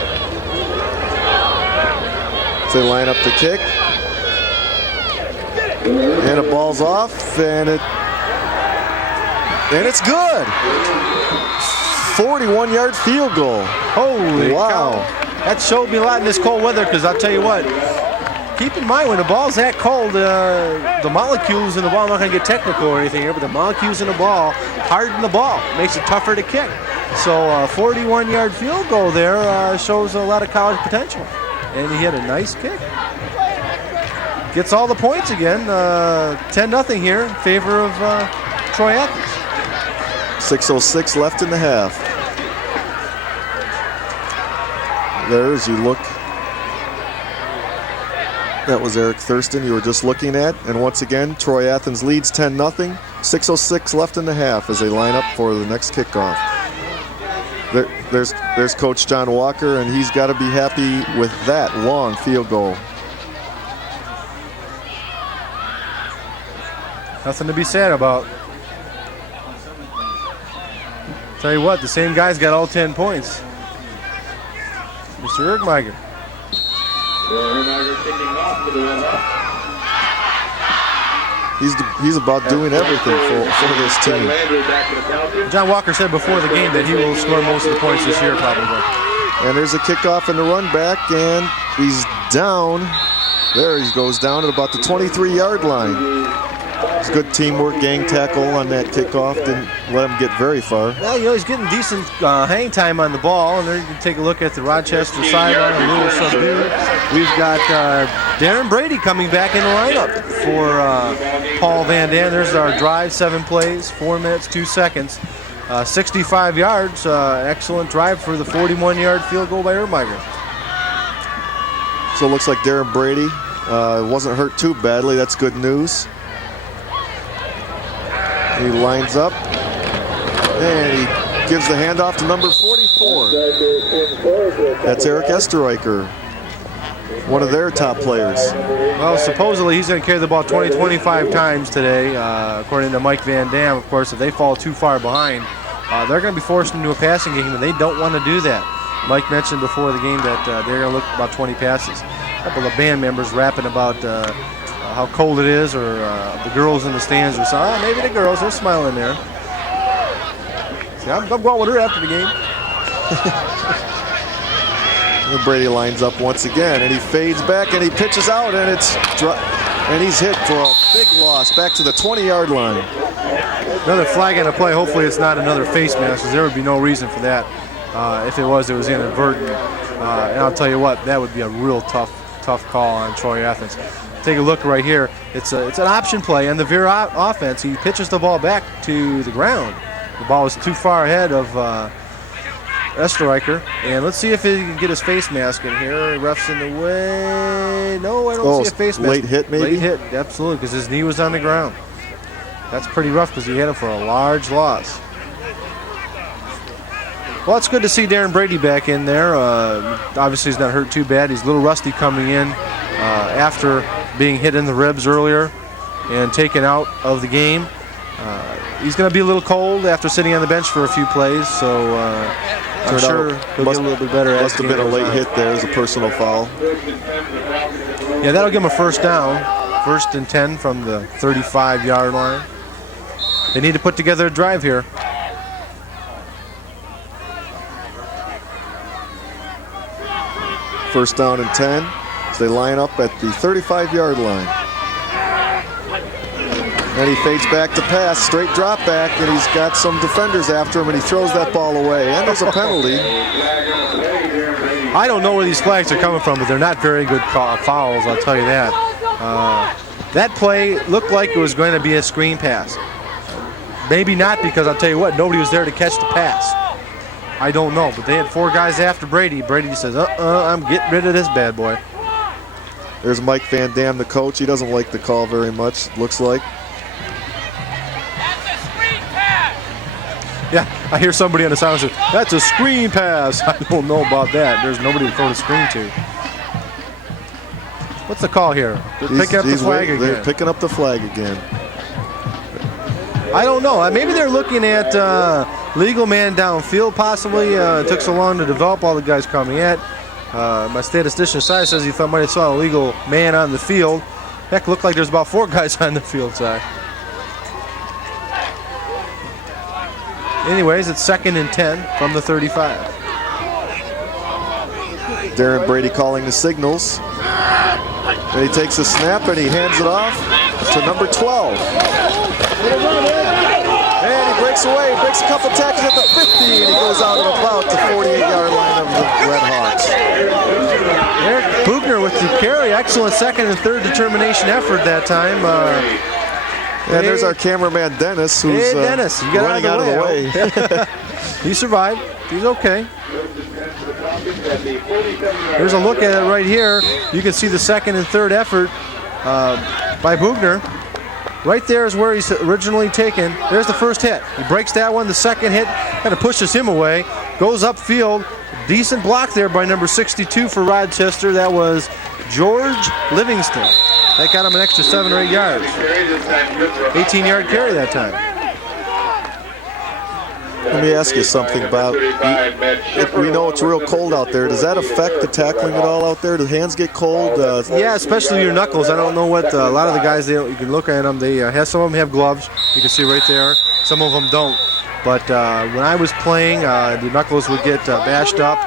So they line up the kick, and the ball's off, and it's good. 41-yard field goal. Holy cow. That showed me a lot in this cold weather, because I'll tell you what, keep in mind when the ball's that cold, the molecules in the ball, I'm not going to get technical or anything here, but the molecules in the ball harden the ball. Makes it tougher to kick. So 41-yard field goal there shows a lot of college potential. And he had a nice kick., Gets all the points again. 10-0 here in favor of Troy Athens. 6:06 left in the half. There, as you look. That was Eric Thurston you were just looking at. And once again, Troy Athens leads 10-0. 6:06 left in the half as they line up for the next kickoff. There's Coach John Walker, and he's got to be happy with that long field goal. Nothing to be sad about. Tell you what, the same guy's got all 10 points. Mr. Ergmeiger. He's about doing everything for this team. John Walker said before the game that he will score most of the points this year, probably. And there's a kickoff and the run back, and he's down. There he goes down at about the 23-yard line. It's good teamwork, gang tackle on that kickoff. Didn't let him get very far. Well, you know, he's getting decent hang time on the ball. And there you can take a look at the Rochester sideline, a little subdued. We've got Darren Brady coming back in the lineup for Paul Van Dam. There's our drive, 7 plays, 4 minutes, 2 seconds. 65 yards, excellent drive for the 41-yard field goal by Ergmeiger. So it looks like Darren Brady wasn't hurt too badly. That's good news. He lines up, and he gives the handoff to number 44. That's Eric Esterreicher, one of their top players. Well, supposedly he's going to carry the ball 20-25 times today, according to Mike Van Dam. Of course, if they fall too far behind, they're going to be forced into a passing game, and they don't want to do that. Mike mentioned before the game that they're going to look at about 20 passes. A couple of band members rapping about how cold it is, or the girls in the stands or something. Maybe the girls, they're smiling there. See, I'm going with her after the game. Brady lines up once again, and he fades back, and he pitches out, and he's hit for a big loss back to the 20-yard line. Another flag on a play. Hopefully it's not another face mask, because there would be no reason for that. If it was inadvertent. And I'll tell you what, that would be a real tough call on Troy Athens. Take a look right here. It's an option play, and the Veer offense, he pitches the ball back to the ground. The ball was too far ahead of Esterreicher. And let's see if he can get his face mask in here. Ref's in the way. No, I don't see a face mask. Late hit, maybe? Late hit, absolutely, because his knee was on the ground. That's pretty rough because he hit him for a large loss. Well, it's good to see Darren Brady back in there. Obviously, he's not hurt too bad. He's a little rusty coming in after being hit in the ribs earlier and taken out of the game. He's going to be a little cold after sitting on the bench for a few plays, so I'm sure he'll get a little bit better. Must have been a late hit there as a personal foul. Yeah, that'll give him a first down. 1st and 10 from the 35-yard line. They need to put together a drive here. First down and 10 as they line up at the 35-yard line. And he fades back to pass, straight drop back, and he's got some defenders after him, and he throws that ball away. And there's a penalty. I don't know where these flags are coming from, but they're not very good fouls, I'll tell you that. That play looked like it was going to be a screen pass. Maybe not, because I'll tell you what, nobody was there to catch the pass. I don't know, but they had 4 guys after Brady. Brady says, I'm getting rid of this bad boy. There's Mike Van Dam, the coach. He doesn't like the call very much, looks like. That's a screen pass! Yeah, I hear somebody on the sideline say, that's a screen pass. I don't know about that. There's nobody to throw the screen to. What's the call here? They're picking up the flag again. They're picking up the flag again. I don't know. Maybe they're looking at legal man downfield, possibly. It took so long to develop all the guys coming at. My statistician side says he might have saw a legal man on the field. Heck, looked like there's about 4 guys on the field side. Anyways, it's 2nd and 10 from the 35. Darren Brady calling the signals. And he takes a snap and he hands it off to number 12. And he breaks away, breaks a couple tackles at the 50, and he goes out at about the 48-yard line of the Red Hawks. Eric Bugner with the carry. Excellent 2nd and 3rd determination effort that time. And there's our cameraman Dennis, who's Dennis, you got running out of the way. He survived. He's okay. Here's a look at it right here. You can see the second and third effort by Bugner. Right there is where he's originally taken. There's the first hit. He breaks that one. The second hit kind of pushes him away. Goes upfield. Decent block there by number 62 for Rochester. That was George Livingston. That got him an extra 7 or 8 yards. 18-yard carry that time. Let me ask you something, Bob. We know it's real cold out there. Does that affect the tackling at all out there? Do hands get cold? Yeah, especially your knuckles. I don't know what a lot of the guys. You can look at them. They have some of them have gloves. You can see right there. Some of them don't. But when I was playing, the knuckles would get bashed up.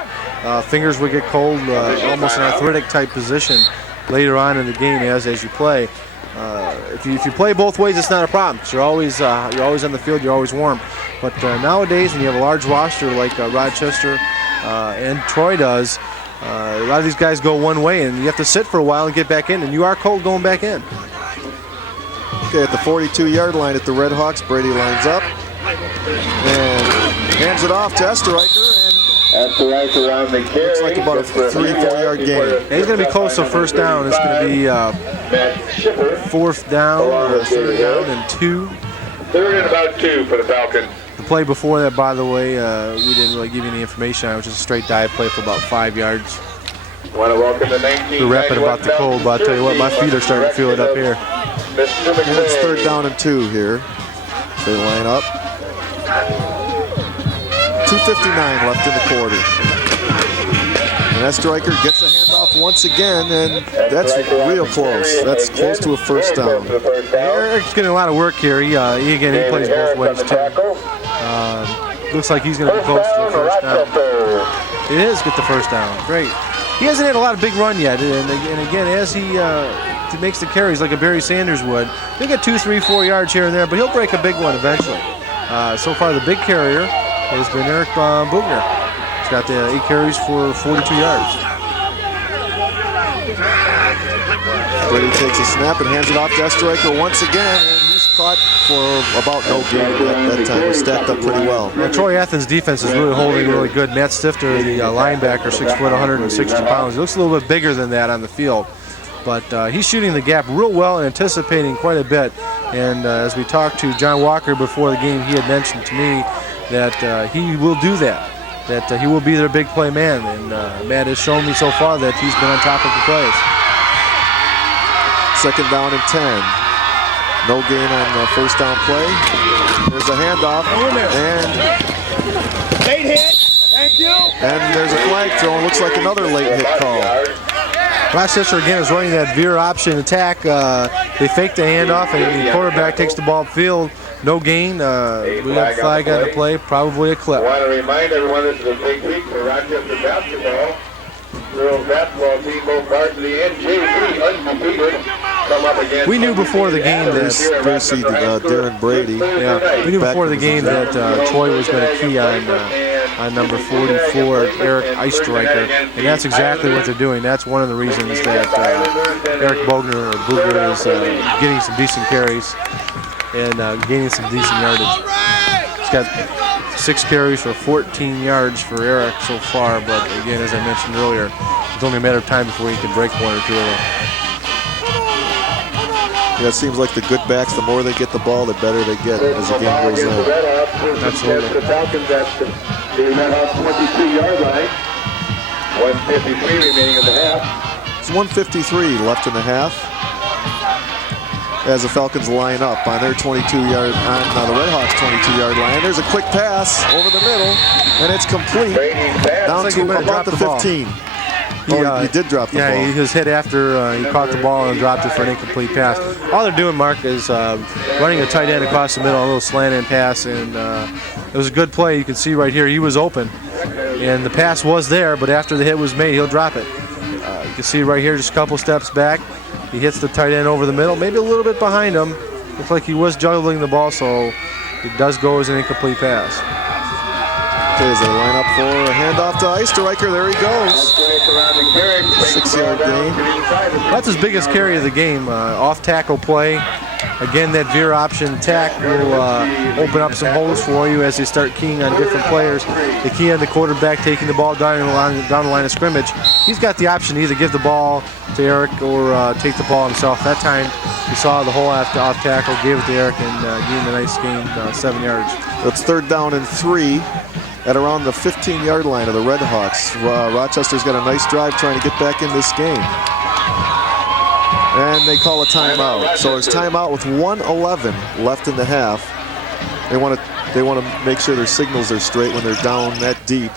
Fingers would get cold, almost an arthritic type position later on in the game as you play. If you play both ways, it's not a problem. You're always on the field. You're always warm. But nowadays, when you have a large roster like Rochester and Troy does, a lot of these guys go one way, and you have to sit for a while and get back in, and you are cold going back in. Okay, at the 42-yard line at the Red Hawks, Brady lines up and hands it off to Esterreicher. Esterreicher on the carry. Looks like about a 3-4 yard gain. And he's going to be close to first down. It's going to be fourth down, third down, and 2. Third and about 2 for the Falcons. The play before that, by the way, we didn't really give you any information on it. It was just a straight dive play for about 5 yards. Want to welcome the 19. We're rapping about the cold, but I'll tell you what, my feet are starting to feel it up here. And it's third down and 2 here. They line up. 2:59 left in the quarter. And Esterreicher gets a handoff once again, and that's real close. That's close to a first down. Eric's getting a lot of work here. He plays both ways too. Looks like he's going to be close to the first down. It is get the first down. Great. He hasn't had a lot of big run yet, and again, as he makes the carries like a Barry Sanders would, he'll get 2, 3, 4 yards here and there, but he'll break a big one eventually. So far, the big carrier has been Eric Bugner. He's got the 8 carries for 42 yards. Brady takes a snap and hands it off to Esterreicher once again, and he's caught for about no gain at that time. He stacked up pretty well. Now, Troy Athens' defense is really holding really good. Matt Stifter, the linebacker, 6 foot, 160 pounds. He looks a little bit bigger than that on the field. But he's shooting the gap real well and anticipating quite a bit. And as we talked to John Walker before the game, he had mentioned to me that he will do that, he will be their big play man. And Matt has shown me so far that he's been on top of the plays. Second down and 10. No gain on the first down play. There's a handoff, and Late hit. Thank you. And there's a flag thrown. Looks like another late hit call. Rochester again is running that veer option attack. They fake the handoff, and the quarterback takes the ball upfield. No gain. We have a flag on the play, probably a clip. I want to remind everyone this is a big week for Rochester basketball. Girls basketball team, both varsity and JV, undefeated. Come up against. We knew before the game that Darren Brady. Yeah, we knew before the game that Troy was going to key on number 44, Eric Eistreicher, and that's exactly what they're doing. That's one of the reasons that Eric Bugner is getting some decent carries and gaining some decent yardage. He's got 6 carries for 14 yards for Eric so far, but again, as I mentioned earlier, it's only a matter of time before he can break 1 or 2 of them. Yeah, it seems like the good backs, the more they get the ball, the better they get as the game goes on. Absolutely. The Falcons at the Red Hawks 22-yard line. 1:53 remaining in the half. It's 1:53 left in the half as the Falcons line up on their 22-yard, on the Red Hawks 22-yard line. There's a quick pass over the middle, and it's complete down to about the 15. He did drop the ball. Yeah, he was hit after he caught the ball and dropped it for an incomplete pass. All they're doing, Mark, is running a tight end across the middle, a little slant-in pass, and it was a good play. You can see right here he was open, and the pass was there, but after the hit was made, he'll drop it. You can see right here just a couple steps back. He hits the tight end over the middle, maybe a little bit behind him. Looks like he was juggling the ball, so it does go as an incomplete pass. Okay, as they line up for a handoff to Eistreicher, there he goes. 6-yard gain. That's his biggest carry of the game, off-tackle play. Again, that veer option attack will open up some holes for you as they start keying on different players. They key on the quarterback taking the ball down the line of scrimmage. He's got the option to either give the ball to Eric or take the ball himself. That time, you saw the whole off tackle, gave it to Eric, and gained a nice gain, 7 yards. It's 3rd down and 3 at around the 15-yard line of the Red Hawks. Rochester's got a nice drive trying to get back in this game. And they call a timeout. So there's timeout with 1:11 left in the half. They want to make sure their signals are straight when they're down that deep.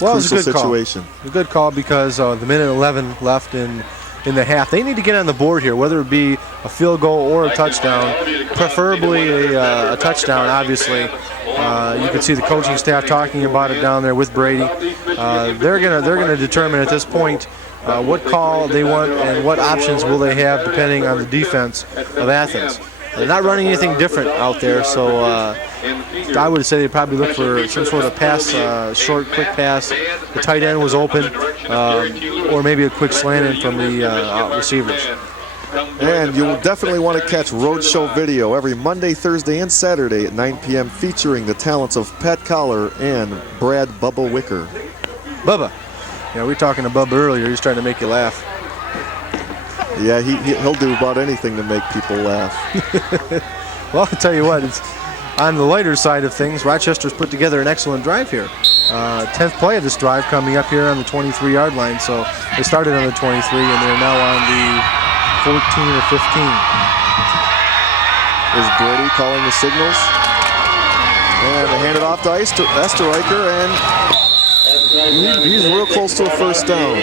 Well, it was a good situation. Call. A good call because the minute 11 left in the half. They need to get on the board here, whether it be a field goal or a touchdown, preferably a touchdown, obviously. You can see the coaching staff talking about it down there with Brady. They're gonna determine at this point what call they want and what options will they have depending on the defense of Athens. They're not running anything different out there, so I would say they probably look for some sort of pass, short, quick pass. The tight end was open, or maybe a quick slant in from the receivers. And you will definitely want to catch Roadshow video every Monday, Thursday, and Saturday at 9 p.m. featuring the talents of Pat Collar and Brad Bubba Wicker. Bubba. Yeah, we were talking to Bubba earlier. He's trying to make you laugh. Yeah, he'll do about anything to make people laugh. Well, I'll tell you what, it's on the lighter side of things. Rochester's put together an excellent drive here. 10th play of this drive coming up here on the 23-yard line. So they started on the 23, and they're now on the 14 or 15. Is Brady calling the signals? And they hand it off to Esterreicher, and he's real close to a 1st down.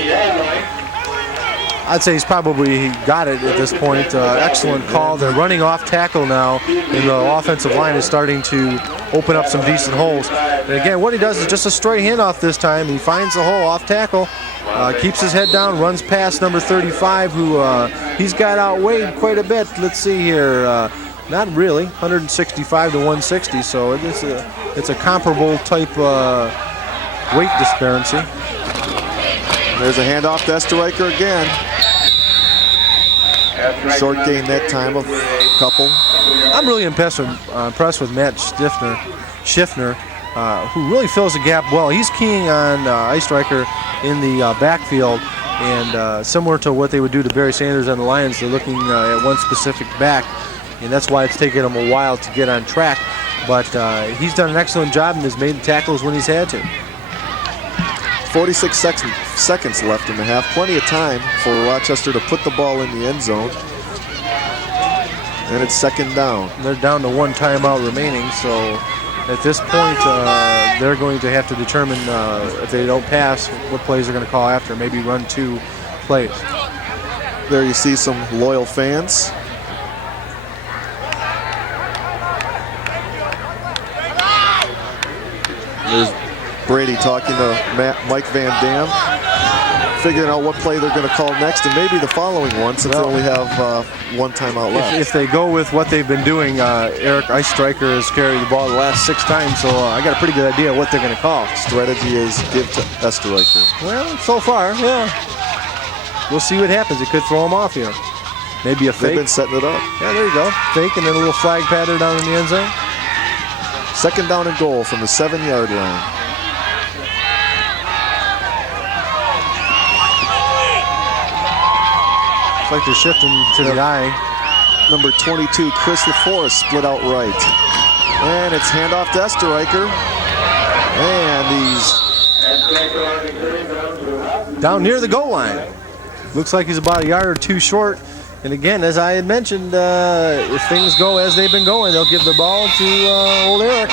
I'd say he's probably got it at this point. Excellent call. They're running off tackle now, and the offensive line is starting to open up some decent holes. And again, what he does is just a straight handoff this time. He finds the hole off tackle, keeps his head down, runs past number 35, who he's got outweighed quite a bit. Let's see here. Not really, 165 to 160, so it's a comparable type weight disparity. There's a handoff to Esterreicher again. Short gain that time of a couple. I'm really impressed with Matt Schiffner, who really fills the gap well. He's keying on Esterreicher in the backfield, and similar to what they would do to Barry Sanders and the Lions, they're looking at one specific back, and that's why it's taken him a while to get on track. But he's done an excellent job and has made the tackles when he's had to. 46 seconds left in the half. Plenty of time for Rochester to put the ball in the end zone. And it's 2nd down. They're down to 1 timeout remaining, so at this point they're going to have to determine if they don't pass, what plays they're going to call after. Maybe run 2 plays. There you see some loyal fans. There's Brady talking to Mike Van Dam, figuring out what play they're going to call next, and maybe the following one, since they only have 1 timeout left. If they go with what they've been doing, Eric Eistreicher has carried the ball the last 6 times, so I got a pretty good idea what they're going to call. Strategy is give to Esterreicher. Well, so far, yeah. We'll see what happens. It could throw them off here. Maybe a fake. They've been setting it up. Yeah, there you go. Fake, and then a little flag pattern down in the end zone. 2nd down and goal from the 7-yard line. Like they're shifting to the eye. Number 22, Chris LaForest, split out right. And it's handoff to Esterreicher. And he's down near the goal line. Looks like he's about a yard or 2 short. And again, as I had mentioned, if things go as they've been going, they'll give the ball to old Eric.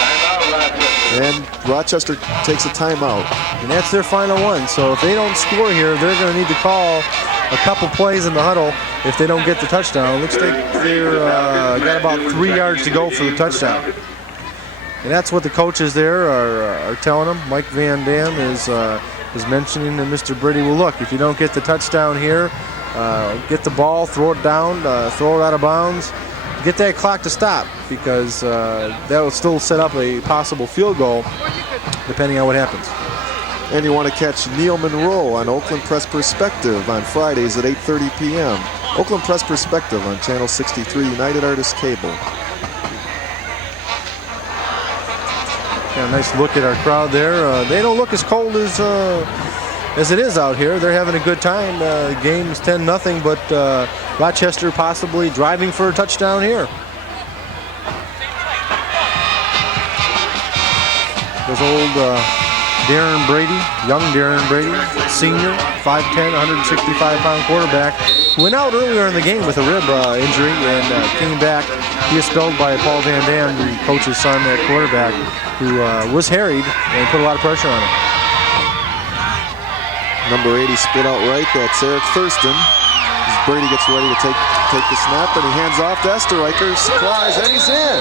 And Rochester takes a timeout. And that's their final one. So if they don't score here, they're going to need to call a couple plays in the huddle if they don't get the touchdown. Looks like they're got about 3 yards to go for the touchdown. And that's what the coaches there are telling them. Mike Van Dam is mentioning to Mr. Brady, well, look, if you don't get the touchdown here, get the ball, throw it down, throw it out of bounds, get that clock to stop, because that will still set up a possible field goal depending on what happens. And you want to catch Neil Monroe on Oakland Press Perspective on Fridays at 8:30 p.m. Oakland Press Perspective on Channel 63, United Artists Cable. Got a nice look at our crowd there. They don't look as cold as it is out here. They're having a good time. Game's 10-0, but Rochester possibly driving for a touchdown here. There's old Darren Brady, young Darren Brady, senior, 5'10", 165-pound quarterback, who went out earlier in the game with a rib injury and came back. He is spelled by Paul Van Dam, the coach's son at quarterback, who was harried and put a lot of pressure on him. Number 80 split out right. That's Eric Thurston. As Brady gets ready to take the snap, and he hands off to Esterreicher. Surprise, and he's in.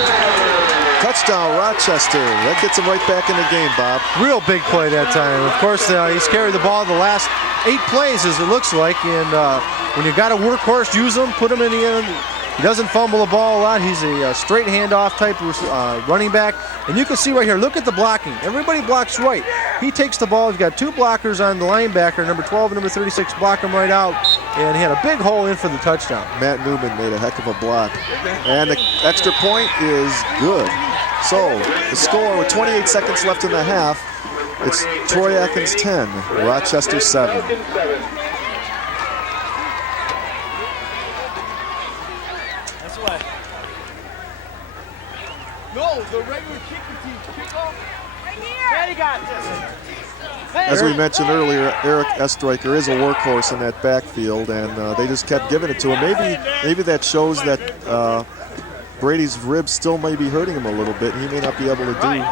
Touchdown, Rochester. That gets him right back in the game, Bob. Real big play that time. Of course, he's carried the ball the last 8 plays, as it looks like. And when you got a workhorse, use him, put him in the end. He doesn't fumble the ball a lot. He's a straight handoff type running back. And you can see right here, look at the blocking. Everybody blocks right. He takes the ball. He's got 2 blockers on the linebacker, number 12 and number 36, block him right out. And he had a big hole in for the touchdown. Matt Newman made a heck of a block. And the extra point is good. So the score with 28 seconds left in the half, it's Troy Athens 10, Rochester 7. No, the regular kicking team. Kick off. Right here. Daddy got this. As we mentioned earlier, Eric Esterreicher is a workhorse in that backfield, and they just kept giving it to him. Maybe that shows that Brady's ribs still may be hurting him a little bit. He may not be able to do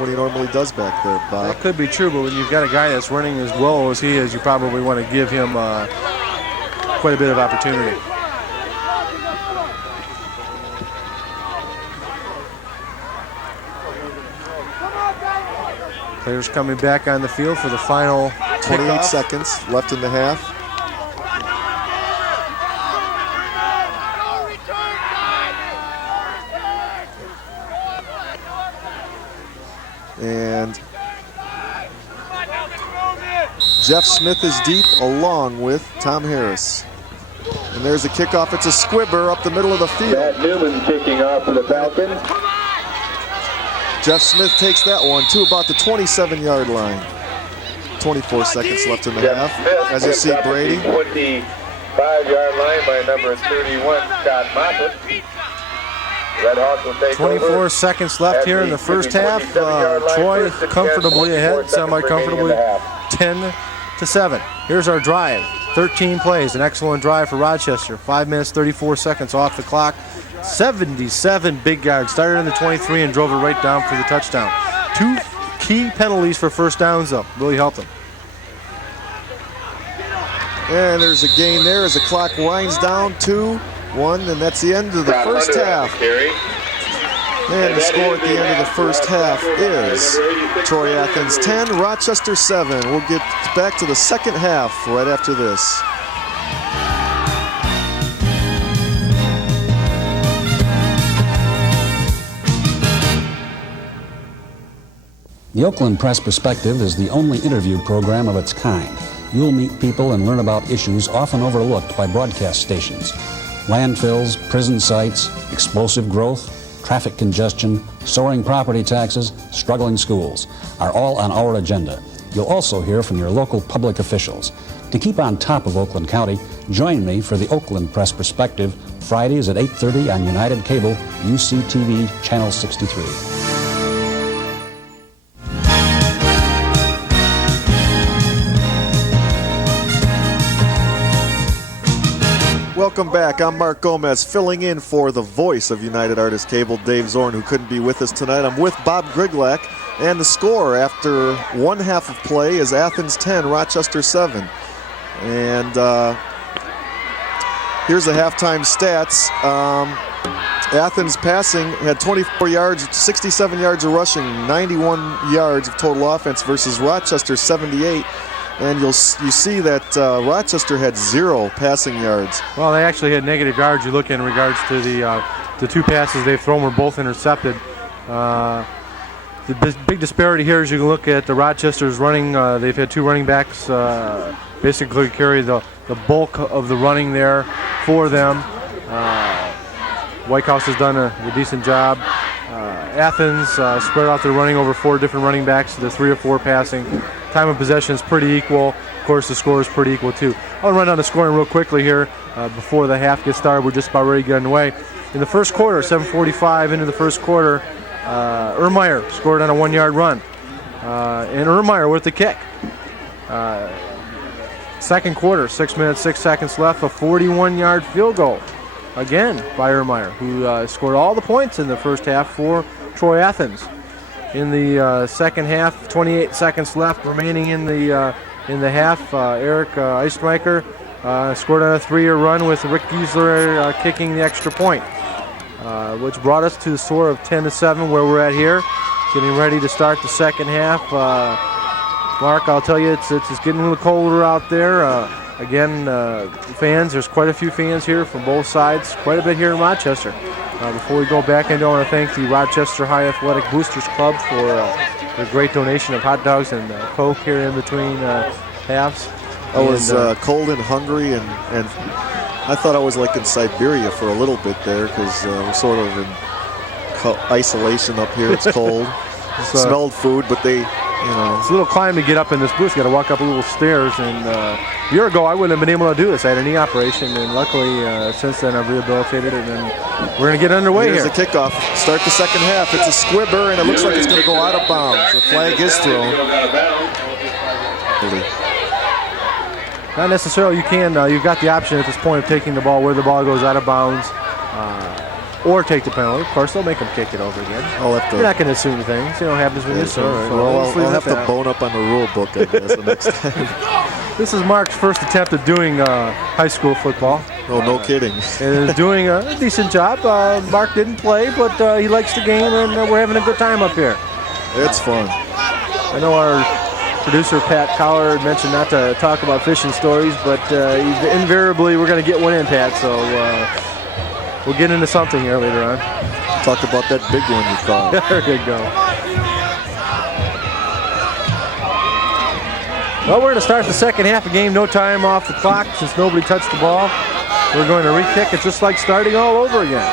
what he normally does back there, Bob. That could be true, but when you've got a guy that's running as well as he is, you probably want to give him quite a bit of opportunity. Players coming back on the field for the final 28 kickoff. seconds left in the half. And Jeff Smith is deep along with Tom Harris. And there's a kickoff. It's a squibber up the middle of the field. Matt Newman kicking off for the Falcons. Jeff Smith takes that one to about the 27-yard line. 24 seconds left in the half. As you see, Brady. 25-yard line by number 31, Scott Moffitt. Red Hawks will take 24 over. seconds left here in the first half. Troy comfortably ahead, semi-comfortably, 10-7. Here's our drive. 13 plays, an excellent drive for Rochester. 5 minutes, 34 seconds off the clock. 77 big yards. Started in the 23 and drove it right down for the touchdown. 2 key penalties for first downs, though. Really helped them. And there's a gain there as the clock winds down 2-1, and that's the end of the first half. And the score at the end of the first half is Troy Athens 10, Rochester 7. We'll get back to the second half right after this. The Oakland Press Perspective is the only interview program of its kind. You'll meet people and learn about issues often overlooked by broadcast stations. Landfills, prison sites, explosive growth, traffic congestion, soaring property taxes, struggling schools are all on our agenda. You'll also hear from your local public officials. To keep on top of Oakland County, join me for the Oakland Press Perspective, Fridays at 8:30 on United Cable, UCTV, Channel 63. Welcome back. I'm Mark Gomez, filling in for the voice of United Artists Cable, Dave Zorn, who couldn't be with us tonight. I'm with Bob Griglak, and the score after one half of play is Athens 10, Rochester 7. And here's the halftime stats. Athens passing had 24 yards, 67 yards of rushing, 91 yards of total offense versus Rochester 78. And you see that Rochester had 0 passing yards. Well, they actually had negative yards. You look in regards to the 2 passes they've thrown were both intercepted. The big disparity here is you can look at the Rochester's running. They've had 2 running backs basically carry the bulk of the running there for them. White House has done a decent job. Athens spread out their running over 4 different running backs. The 3 or 4 passing. Time of possession is pretty equal. Of course, the score is pretty equal too. I'll run down the scoring real quickly here before the half gets started. We're just about ready to get underway. In the first quarter, 7:45 into the first quarter, Ermeyer scored on a 1-yard run. And Ermeyer with the kick. Second quarter, 6 minutes, 6 seconds left, a 41-yard field goal. Again by Ermeyer, who scored all the points in the first half for Troy Athens. In the second half, 28 seconds left remaining in the half. Eric Eistreicher scored on a 3-year run with Rick Giesler kicking the extra point, which brought us to the score of 10-7 where we're at here. Getting ready to start the second half. Mark, I'll tell you, it's getting a little colder out there. Again, fans, there's quite a few fans here from both sides, quite a bit here in Rochester. Before we go back, I want to thank the Rochester High Athletic Boosters Club for their great donation of hot dogs and Coke here in between halves. I was cold and hungry, and I thought I was like in Siberia for a little bit there because we're sort of in isolation up here. It's cold. Smelled food, but they, it's a little climb to get up in this booth. You got to walk up a little stairs, and a year ago I wouldn't have been able to do this. I had a knee operation, and luckily since then I've rehabilitated, and we're going to get underway here. Here's the kickoff. Start the second half. It's a squibber, and it looks like it's going to go out of bounds. The flag is thrown. Not necessarily. You've got the option at this point of taking the ball where the ball goes out of bounds, or take the penalty. Of course, they'll make them kick it over again. You're not going to assume things. You know what happens when you assume. Right. So I'll have to bone up on the rule book, I guess, the next time. This is Mark's first attempt at doing high school football. Oh, no kidding. And is doing a decent job. Mark didn't play, but he likes the game, and we're having a good time up here. It's fun. I know our producer, Pat Collard, mentioned not to talk about fishing stories, but invariably we're going to get one in, Pat, so we'll get into something here later on. Talk about that big one you caught. There you go. Well, we're going to start the second half of the game. No time off the clock since nobody touched the ball. We're going to re-kick it just like starting all over again.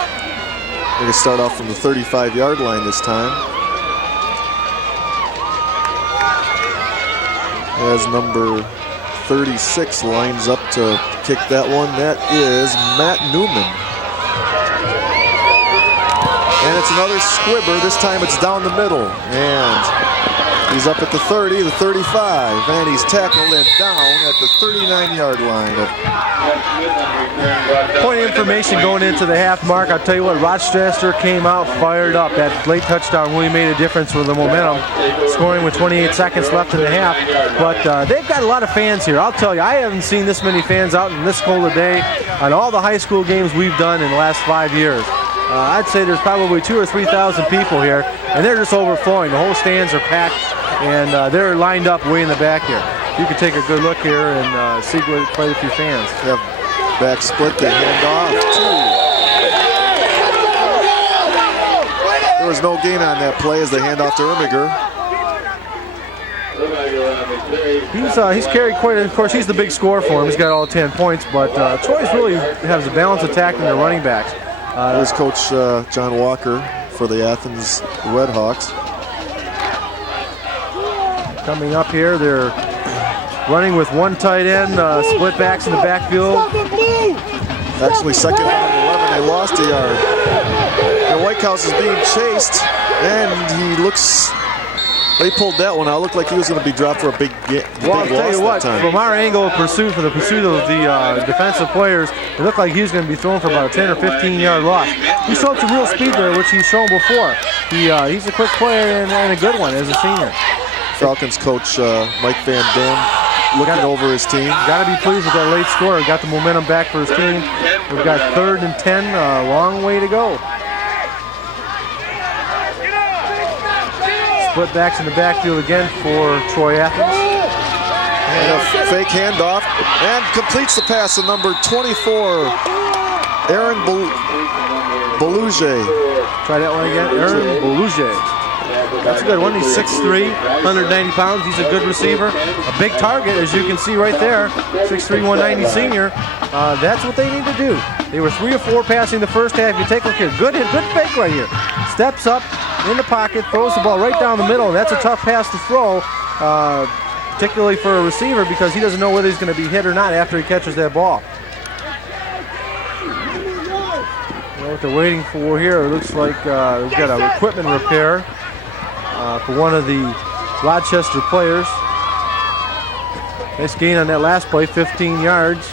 We're going to start off from the 35-yard line this time. As number 36 lines up to kick that one, that is Matt Newman. And it's another squibber. This time it's down the middle. And he's up at the 30, the 35. And he's tackled and down at the 39-yard line. Point of information going into the half, Mark. I'll tell you what, Rochester came out fired up. That late touchdown really made a difference with the momentum, scoring with 28 seconds left in the half. But they've got a lot of fans here. I'll tell you, I haven't seen this many fans out in this cold a day on all the high school games we've done in the last 5 years. I'd say there's probably 2,000 or 3,000 people here, and they're just overflowing. The whole stands are packed, and they're lined up way in the back here. You can take a good look here and see quite a few fans. Yep. Back split, they hand off. There was no gain on that play as they hand off to Ermiger. He's carried quite a, of course, he's the big scorer for him. He's got all 10 points, but Troy's really has a balanced attack in their running backs. Here's Coach John Walker for the Athens Redhawks. Coming up here, they're running with one tight end, split backs in the backfield. Actually, second and 11, they lost a yard. And White House is being chased, and he looks. They pulled that one out. It looked like he was going to be dropped for a big Well, I'll tell you what, from our angle of pursuit, for the pursuit of the defensive players, it looked like he was going to be thrown for about a 10 or 15-yard loss. He showed some real speed there, which he's shown before. He's a quick player and a good one as a senior. Falcons coach Mike Van Dam looking over his team. Got to be pleased with that late score. Got the momentum back for his team. We've got 3rd and 10, a long way to go. Split backs in the backfield again for Troy Athens. And a fake handoff, and completes the pass to number 24, Aaron Beluge. Try that one again, Aaron Beluge. That's a good one. He's 6'3", 190 pounds. He's a good receiver. A big target, as you can see right there. 6'3", 190 senior. That's what they need to do. They were 3 of 4 passing the first half. You take a look here. Good fake right here. Steps up in the pocket, throws the ball right down the middle. And that's a tough pass to throw, particularly for a receiver, because he doesn't know whether he's going to be hit or not after he catches that ball. What they're waiting for here, it looks like we've got an equipment repair for one of the Rochester players. Nice gain on that last play, 15 yards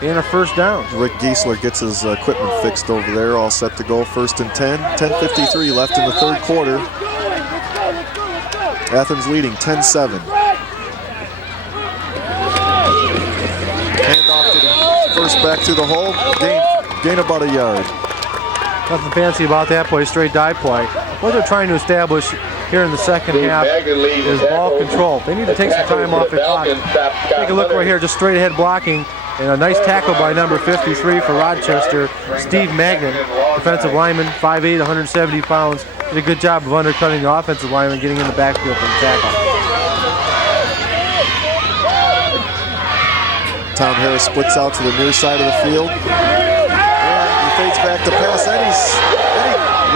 and a first down. Rick Giesler gets his equipment fixed over there, all set to go. 1st and 10, 10:53 left in the third quarter. Athens leading 10-7. Handoff to the first back to the hole, gain about a yard. Nothing fancy about that play, straight dive play. What they're trying to establish here in the second half is ball control. They need to take some time off the clock. Take a look right here, just straight ahead blocking. And a nice tackle by number 53 for Rochester, Steve Magnan, defensive lineman, 5'8", 170 pounds. Did a good job of undercutting the offensive lineman, getting in the backfield for the tackle. Tom Harris splits out to the near side of the field. Fades back to pass, and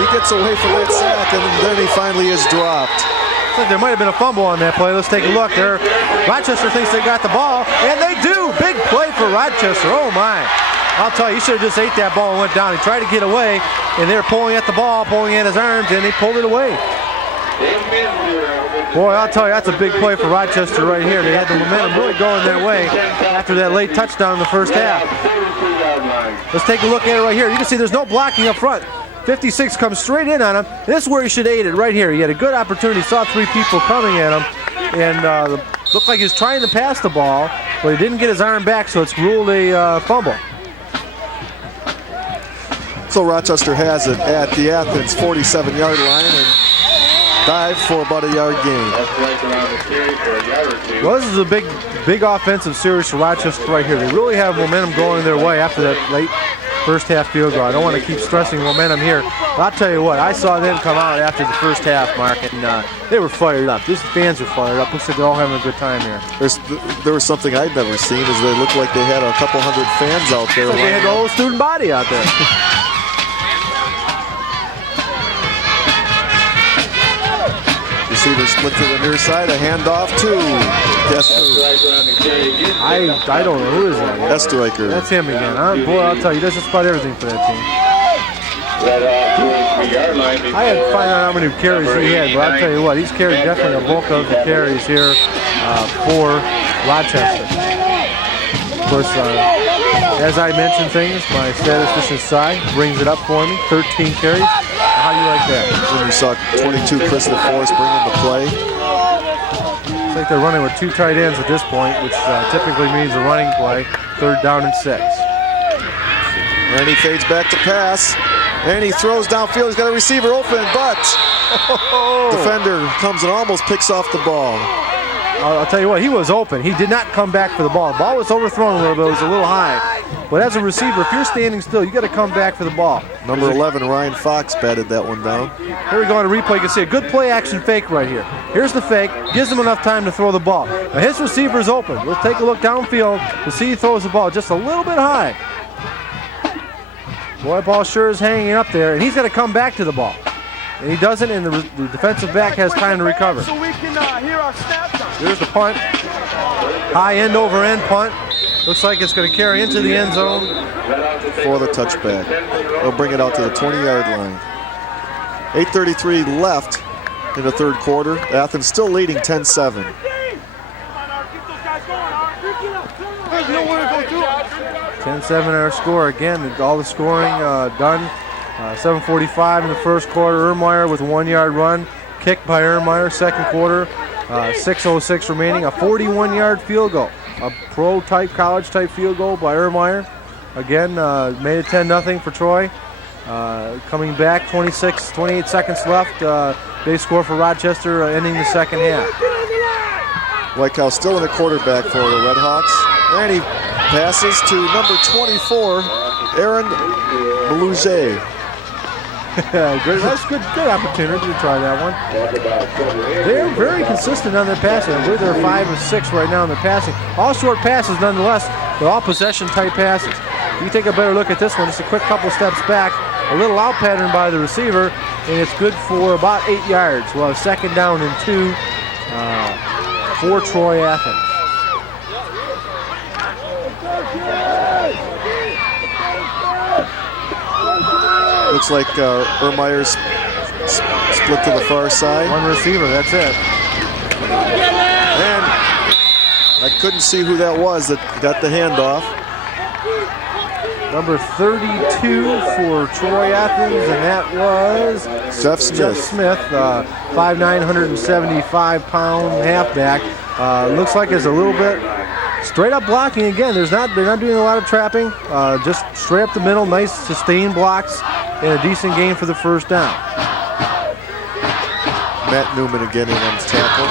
he gets away from that sack, and then he finally is dropped. Looks like there might have been a fumble on that play. Let's take a look there. Rochester thinks they got the ball, and they do. Big play for Rochester. Oh my! I'll tell you, he should have just ate that ball and went down. He tried to get away, and they were pulling at the ball, pulling at his arms, and they pulled it away. Boy, I'll tell you, that's a big play for Rochester right here. They had the momentum really going their way after that late touchdown in the first half. Let's take a look at it right here. You can see there's no blocking up front. 56 comes straight in on him. This is where he should have ate it right here. He had a good opportunity. Saw 3 people coming at him, and looked like he was trying to pass the ball, but he didn't get his arm back, so it's ruled a fumble. So Rochester has it at the Athens 47-yard line and dive for about a yard gain. Well, this is a big offensive series for Rochester right here. They really have momentum going their way after that late first half field goal. I don't want to keep stressing momentum here, but I'll tell you what, I saw them come out after the first half, Mark, and they were fired up. These fans were fired up. Looks like they're all having a good time here. There was something I'd never seen, is they looked like they had a couple hundred fans out there. Like they had the whole student body out there. Receiver split to the near side, a handoff to guess who? I don't know, who is that? Estreicher. That's him again. Boy, I'll tell you, he does just about everything for that team. I had to find out how many carries he had, but I'll tell you what, he's carried definitely a bulk of the carries here for Rochester. Of course, as I mentioned things, my statistician Cy brings it up for me, 13 carries. How do you like that? When you saw 22 Chris LaForest bring in the play. Looks like they're running with 2 tight ends at this point, which typically means a running play, 3rd down and 6. And he fades back to pass, and he throws downfield. He's got a receiver open, but defender comes and almost picks off the ball. I'll tell you what, he was open. He did not come back for the ball. The ball was overthrown a little bit. It was a little high. But as a receiver, if you're standing still, you got to come back for the ball. Number 11, Ryan Fox, batted that one down. Here we go on a replay. You can see a good play action fake right here. Here's the fake. Gives him enough time to throw the ball. Now his receiver is open. Let's take a look downfield to see he throws the ball just a little bit high. Boy, ball sure is hanging up there, and he's got to come back to the ball. And he doesn't, and the defensive back has time to recover. So we can hear our snaps. Here's the punt. High end over end punt. Looks like it's going to carry into the end zone. For the touchback. They'll bring it out to the 20-yard line. 8:33 left in the third quarter. Athens still leading 10-7. 10-7 our score again. All the scoring done. 7:45 in the first quarter. Ermeyer with a 1-yard run. Kicked by Ermeyer, second quarter. 6:06 remaining. A 41-yard field goal. A pro-type, college-type field goal by Ermeyer. Again, made it 10-0 for Troy. Coming back, 28 seconds left. They score for Rochester, ending the second half. White Cow still in the quarterback for the Red Hawks. And he passes to number 24, Aaron Beluger. Great. That's good opportunity to try that one. They're very consistent on their passing. I believe they're 5 of 6 right now in their passing. All short passes nonetheless. They're all possession type passes. You take a better look at this one. Just a quick couple steps back. A little out pattern by the receiver, and it's good for about 8 yards. We'll have second down and 2 for Troy Athens. Looks like Ermeyer's split to the far side. One receiver, that's it. And I couldn't see who that was that got the handoff. Number 32 for Troy Athens, and that was Jeff Smith. Jeff Smith, 5'9", 175-pound halfback. Looks like it's a little bit straight up blocking again. They're not doing a lot of trapping. Just straight up the middle, nice sustained blocks, and a decent gain for the first down. Matt Newman again in on his tackle.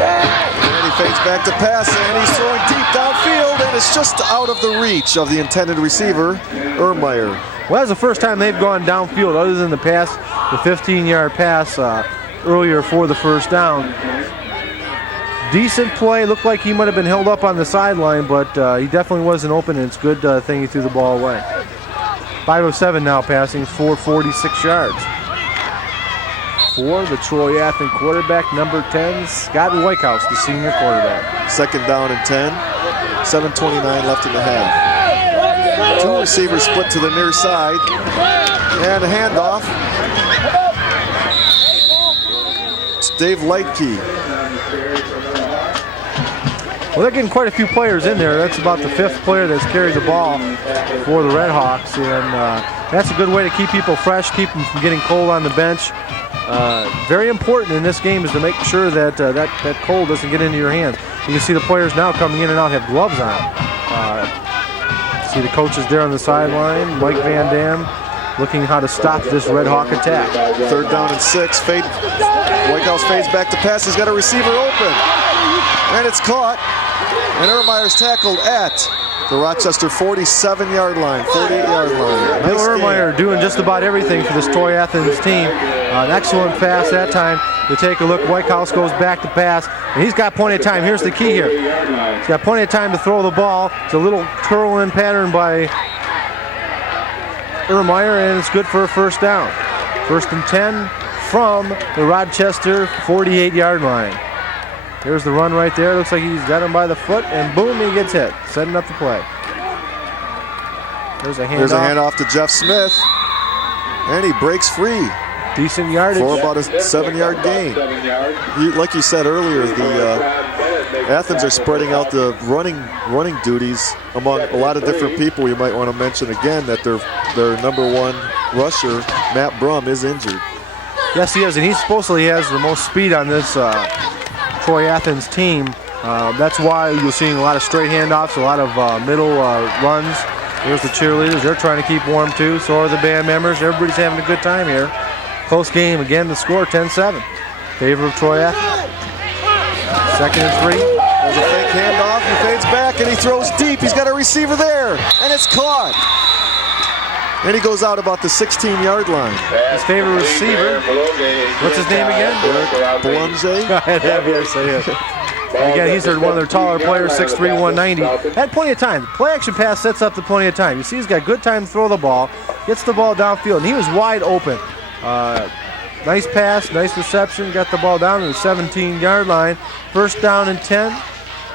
And he fades back to pass, and he's throwing deep downfield, and it's just out of the reach of the intended receiver, Ermeyer. Well, that's the first time they've gone downfield other than the pass, the 15-yard pass earlier for the first down. Decent play. Looked like he might have been held up on the sideline, but he definitely wasn't open, and it's a good thing he threw the ball away. 5 of 7 now passing for 46 yards. For the Troy Athens quarterback, number 10, Scott Whitehouse, the senior quarterback. Second down and 10. 7:29 left in the half. 2 receivers split to the near side. And a handoff. It's Dave Lightke. Well, they're getting quite a few players in there. That's about the 5th player that's carried the ball for the Red Hawks, and that's a good way to keep people fresh, keep them from getting cold on the bench. Very important in this game is to make sure that that cold doesn't get into your hands. You can see the players now coming in and out have gloves on. See the coaches there on the sideline. Mike Van Dam looking how to stop this Red Hawk attack. 3rd down and 6. Whitehouse fades back to pass. He's got a receiver open. And it's caught. And Ermeyer's tackled at the Rochester 47-yard line, 48-yard line. Bill Ermeyer doing just about everything for this Troy Athens team. An excellent pass that time. You take a look, Whitehouse goes back to pass, and he's got plenty of time. Here's the key here. He's got plenty of time to throw the ball. It's a little curl-in pattern by Ermeyer, and it's good for a first down. 1st and 10 from the Rochester 48-yard line. There's the run right there. Looks like he's got him by the foot, and boom, he gets hit, setting up the play. There's a handoff to Jeff Smith, and he breaks free. Decent yardage. For about a 7-yard gain. Like you said earlier, the Athens are spreading out the running duties among a lot of different people. You might want to mention again that their number 1 rusher, Matt Brum, is injured. Yes, he is, and he supposedly has the most speed on this Troy Athens team. That's why you're seeing a lot of straight handoffs, a lot of middle runs. There's the cheerleaders. They're trying to keep warm too. So are the band members. Everybody's having a good time here. Close game. Again, the score 10-7. Favor of Troy Athens. 2nd and 3. There's a fake handoff. He fades back and he throws deep. He's got a receiver there. And it's caught. And he goes out about the 16-yard line. His favorite receiver. What's his name again? Bolunge. Go ahead, have you say it. Again, he's one of their taller players, 6'3", 190. Had plenty of time. The play-action pass sets up the plenty of time. You see he's got good time to throw the ball. Gets the ball downfield, and he was wide open. Nice pass, nice reception. Got the ball down to the 17-yard line. 1st down and 10.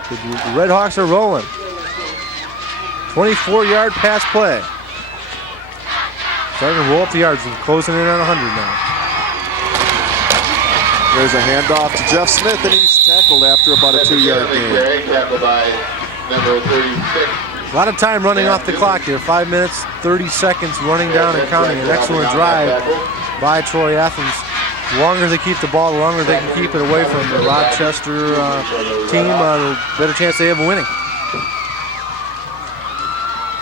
The Red Hawks are rolling. 24-yard pass play. Starting to roll up the yards and closing in on 100 now. There's a handoff to Jeff Smith, and he's tackled after about a 2-yard gain. A lot of time running off the clock here. 5 minutes, 30 seconds running down and counting. An excellent drive by Troy Athens. The longer they keep the ball, the longer they can keep it away from the Rochester team, the better chance they have of winning.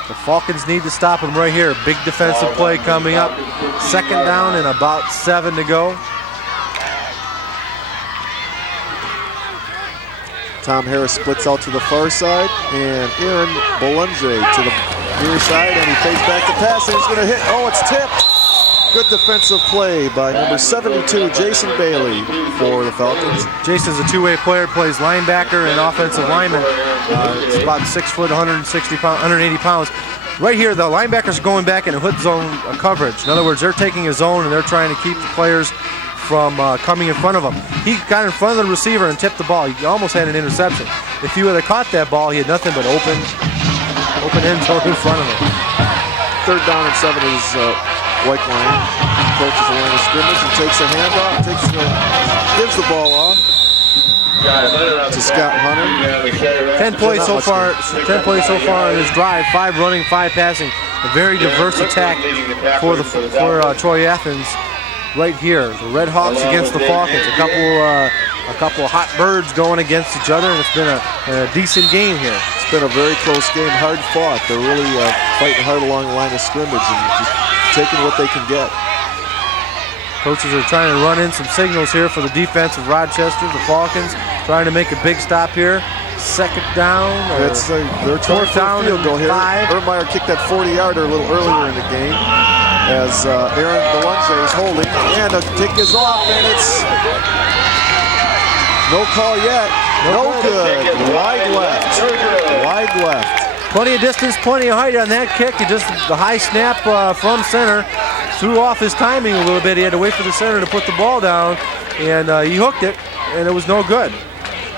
The Falcons need to stop them right here. Big defensive play coming up. 2nd down and about 7 to go. Tom Harris splits out to the far side, and Aaron Bolunge to the near side, and he fades back to pass, and he's going to hit. Oh, it's tipped. Good defensive play by number 72, Jason Bailey, for the Falcons. Jason's a two-way player, plays linebacker and offensive lineman. He's about 6 foot, 180 pounds. Right here, the linebackers are going back in a hood zone coverage. In other words, they're taking a zone and they're trying to keep the players from coming in front of him. He got in front of the receiver and tipped the ball. He almost had an interception. If he would have caught that ball, he had nothing but open end zone in front of him. 3rd down and 7 is White line. Approaches the line of scrimmage and takes a handoff. Gives the ball off to Scott Hunter. 10 plays so far. 10 plays so far in this drive. 5 running, 5 passing. A very diverse attack for Troy Athens. Right here, the Red Hawks against the Falcons. A couple of hot birds going against each other, and it's been a decent game here. It's been a very close game, hard fought. They're really fighting hard along the line of scrimmage and just taking what they can get. Coaches are trying to run in some signals here for the defense of Rochester. The Falcons trying to make a big stop here. 2nd down. They're 4th down field goal here. Ermeyer kicked that 40-yarder a little earlier in the game as Aaron Belunche is holding, and the kick is off, and it's no call yet. No good. Wide left. Plenty of distance, plenty of height on that kick. The high snap from center threw off his timing a little bit. He had to wait for the center to put the ball down, and he hooked it, and it was no good.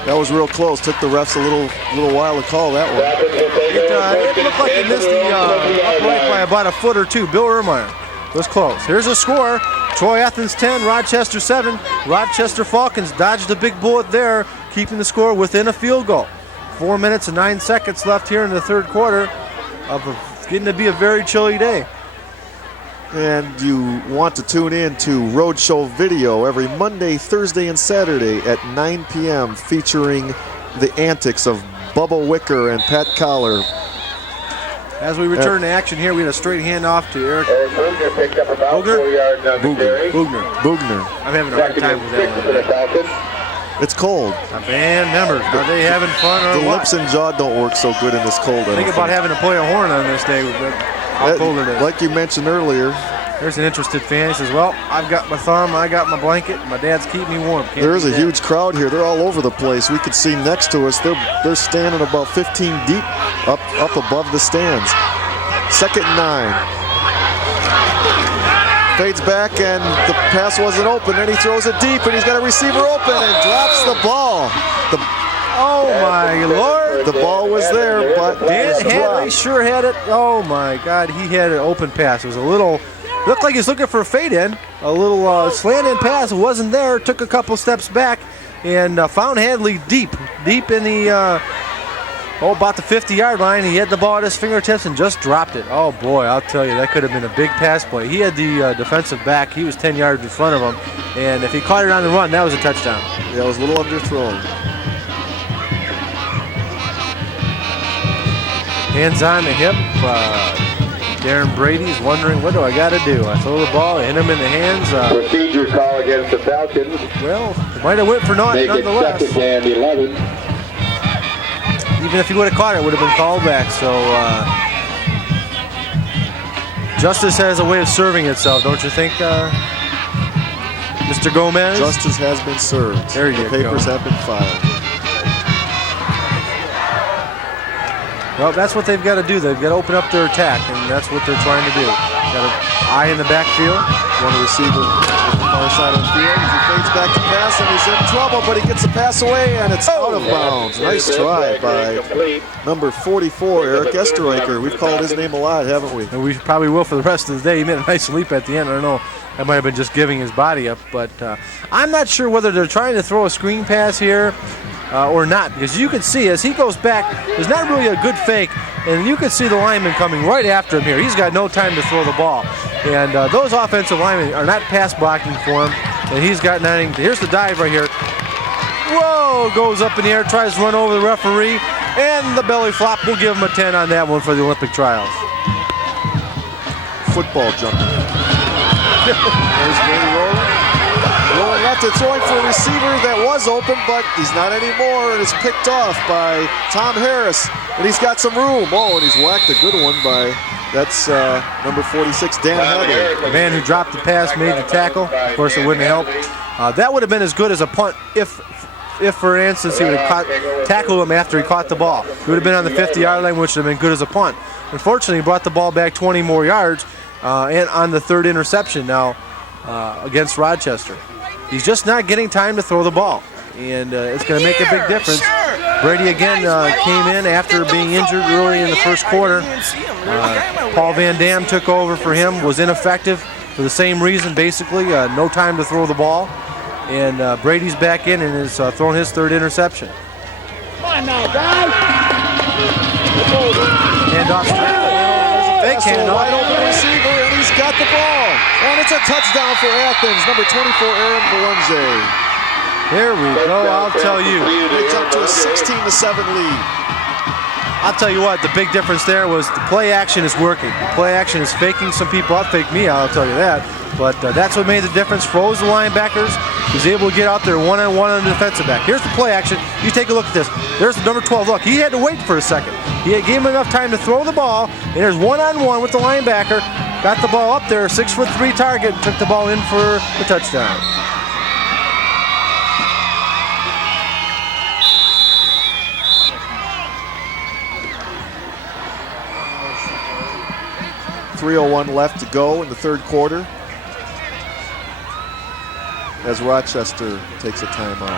That was real close. Took the refs a little while to call that one. It looked like he missed the upright by about a foot or two. Bill Ermeyer was close. Here's a score. Troy Athens 10, Rochester 7. Rochester Falcons dodged a big bullet there, keeping the score within a field goal. 4 minutes and 9 seconds left here in the 3rd quarter of getting to be a very chilly day. And you want to tune in to Roadshow Video every Monday, Thursday, and Saturday at 9 p.m. featuring the antics of Bubba Wicker and Pat Collar. As we return to action here, we had a straight handoff to Eric Bugner picked up about 4 yards on the carry. Bugner. I'm having a hard time with that. It's cold. Band members, are they having fun or the what? lips and jaw don't work so good in this cold. Think about having to play a horn on this day. How cold it is. Like you mentioned earlier. There's an interested fan. He says, well, I've got my thumb, I got my blanket, my dad's keeping me warm. There is a huge crowd here. They're all over the place. We could see next to us, they're standing about 15 deep up above the stands. 2nd and 9. Fades back, and the pass wasn't open. Then he throws it deep, and he's got a receiver open and drops the ball. Oh, my Lord. The ball was there, but Dan Hadley sure had it. Oh, my God. He had an open pass. It was a little, looked like he was looking for a fade in. A little slant-in pass. It wasn't there. Took a couple steps back and found Hadley deep in the, about the 50-yard line. He had the ball at his fingertips and just dropped it. Oh, boy, I'll tell you, that could have been a big pass play. He had the defensive back. He was 10 yards in front of him. And if he caught it on the run, that was a touchdown. Yeah, it was a little underthrown. Hands on the hip. Darren Brady's wondering, what do I got to do? I throw the ball, hit him in the hands. Procedure call against the Falcons. Well, it might have went for naught nonetheless. Make it 2nd and 11. Even if he would have caught it, would have been called back. So justice has a way of serving itself, don't you think, Mr. Gomez? Justice has been served. There you go. The papers have been filed. Well, that's what they've got to do. They've got to open up their attack, and that's what they're trying to do. Got an eye in the backfield. One receiver on the far side of the field. He fades back to pass, and he's in trouble, but he gets the pass away, and it's out of bounds. Nice try by number 44, Eric Esterreicher. We've called his name a lot, haven't we? And we probably will for the rest of the day. He made a nice leap at the end. I don't know. That might have been just giving his body up, but I'm not sure whether they're trying to throw a screen pass here or not, because you can see as he goes back, there's not really a good fake, and you can see the lineman coming right after him here. He's got no time to throw the ball, and those offensive linemen are not pass blocking for him, and he's got nothing. Here's the dive right here. Whoa, goes up in the air, tries to run over the referee, and the belly flop. We'll give him a 10 on that one for the Olympic trials. Football jumping. There's Brady rolling after throwing for a receiver that was open, but he's not anymore, and it's picked off by Tom Harris. And he's got some room. Oh, and he's whacked a good one by, that's number 46, Dan Heather. The man who dropped the pass made the tackle. Of course, it wouldn't help. That would have been as good as a punt if for instance, he would have tackled him after he caught the ball. He would have been on the 50-yard line, which would have been good as a punt. Unfortunately, he brought the ball back 20 more yards and on the third interception now against Rochester. He's just not getting time to throw the ball, and it's going to make a big difference. Brady again came in after being injured early in the first quarter. Paul Van Dam took over for him, was ineffective for the same reason, basically, no time to throw the ball. And Brady's back in and is throwing his third interception. Come on now, guys. Handoff straight. There's a big handoff. Wide open receiver, and he's got the ball. And it's a touchdown for Athens. Number 24, Aaron Belanger. Here we go, I'll tell you. They jumped to a 16-7 lead. I'll tell you what, the big difference there was the play action is working. The play action is faking some people out, fake me out, I'll tell you that. But that's what made the difference. Froze the linebackers. He's able to get out there one-on-one on the defensive back. Here's the play action. You take a look at this. There's the number 12. Look, he had to wait for a second. He gave him enough time to throw the ball, and there's one-on-one with the linebacker. Got the ball up there, 6'3" target, took the ball in for the touchdown. .301 left to go in the third quarter as Rochester takes a timeout.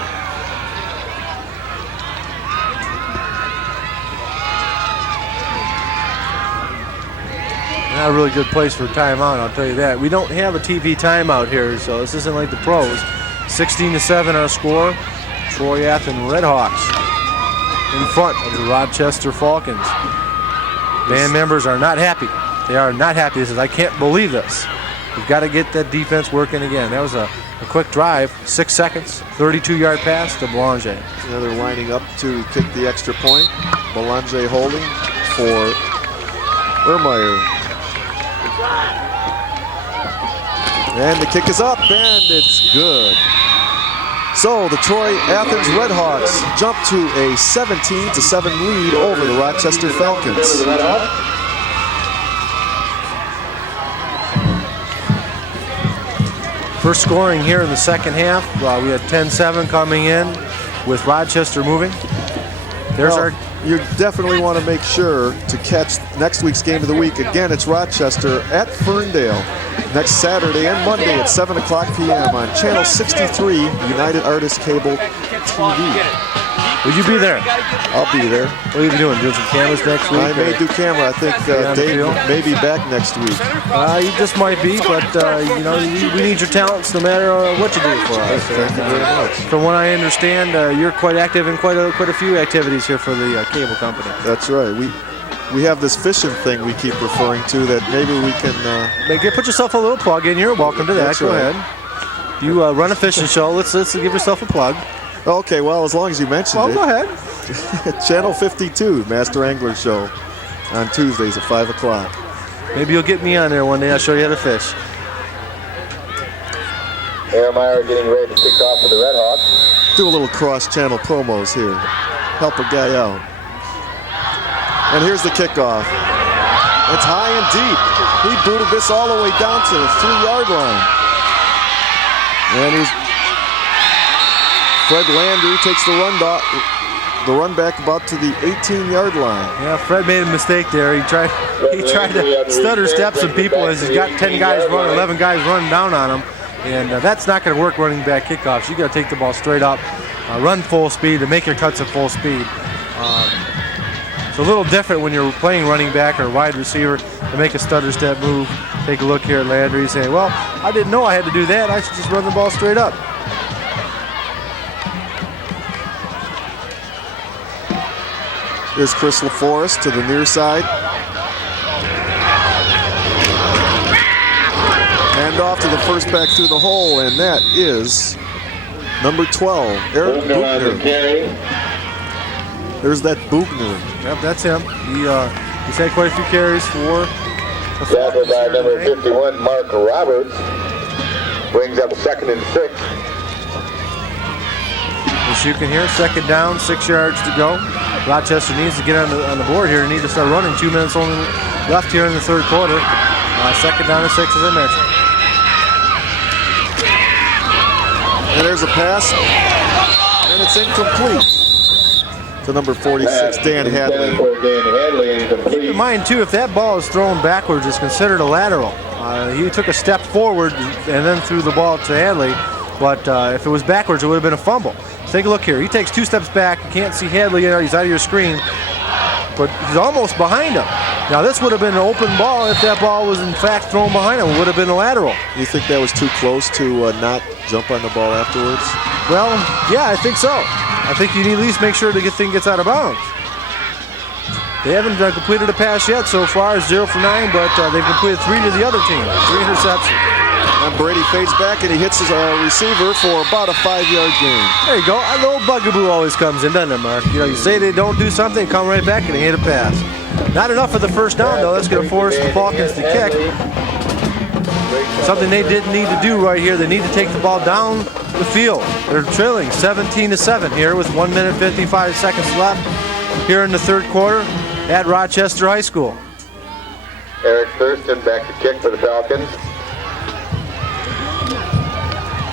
Not a really good place for a timeout, I'll tell you that. We don't have a TV timeout here, so this isn't like the pros. 16-7 our score. Troy Athens Redhawks in front of the Rochester Falcons. Band members are not happy. They are not happy. They says, I can't believe this. We've got to get that defense working again. That was a quick drive, 6 seconds, 32-yard pass to Belanger. Now they're lining up to kick the extra point. Belanger holding for Ermeyer. And the kick is up, and it's good. So the Troy Athens Redhawks jump to a 17-7 lead over the Rochester Falcons. First scoring here in the second half. We had 10-7 coming in with Rochester moving. You definitely want to make sure to catch next week's game of the week. Again, it's Rochester at Ferndale next Saturday and Monday at 7 o'clock p.m. on Channel 63, United Artists Cable TV. Will you be there? I'll be there. What are you doing? Doing some cameras next week? I may do camera. I think Dave may be back next week. You just might be, but you know, we need your talents no matter what you do for us. Thank you very much. From what I understand, you're quite active in quite a few activities here for the cable company. That's right. We have this fishing thing we keep referring to that maybe we can... put yourself a little plug in here. Welcome to that. That's Go right. ahead. You run a fishing show. Let's give yourself a plug. Okay, well, as long as you mentioned it. Go ahead. Channel 52, Master Angler Show on Tuesdays at 5 o'clock. Maybe you'll get me on there one day. I'll show you how to fish. Ermeyer getting ready to kick off for the Redhawks. Do a little cross-channel promos here. Help a guy out. And here's the kickoff. It's high and deep. He booted this all the way down to the 3-yard line. And Fred Landry takes the run back about to the 18-yard line. Yeah, Fred made a mistake there. He tried to stutter step some people as he's got 10 guys running, 11 guys running down on him. And that's not going to work running back kickoffs. You got to take the ball straight up, run full speed, and make your cuts at full speed. It's a little different when you're playing running back or wide receiver to make a stutter step move. Take a look here at Landry saying, well, I didn't know I had to do that. I should just run the ball straight up. Here's Chris LaForest to the near side. Hand off to the first back through the hole, and that is number 12, Eric Buchner. There's that Buchner. Yep, that's him. He's had quite a few carries for the Tackled by number 51, Mark Roberts. Brings up 2nd and 6. As you can hear, second down, 6 yards to go. Rochester needs to get on the board here. They need to start running. 2 minutes only left here in the third quarter. Second down and 6, as I mentioned. And there's a pass, and it's incomplete to number 46, Dan Hadley. Keep in mind, too, if that ball is thrown backwards, it's considered a lateral. He took a step forward and then threw the ball to Hadley, but if it was backwards, it would have been a fumble. Take a look here. He takes 2 steps back. You can't see Hadley. He's out of your screen, but he's almost behind him. Now, this would have been an open ball if that ball was, in fact, thrown behind him. It would have been a lateral. You think that was too close to not jump on the ball afterwards? Well, yeah, I think so. I think you need to at least make sure the thing gets out of bounds. They haven't completed a pass yet so far, 0 for 9, but they've completed 3 to the other team, 3 interceptions. And Brady fades back and he hits his receiver for about a 5-yard gain. There you go. The old bugaboo always comes in, doesn't it, Mark? You know, you say they don't do something, come right back and they hit a pass. Not enough for the first down, though. That's going to force the Falcons to kick. Something they didn't need to do right here. They need to take the ball down the field. They're trailing 17-7 here with 1 minute 55 seconds left here in the third quarter at Rochester High School. Eric Thurston back to kick for the Falcons.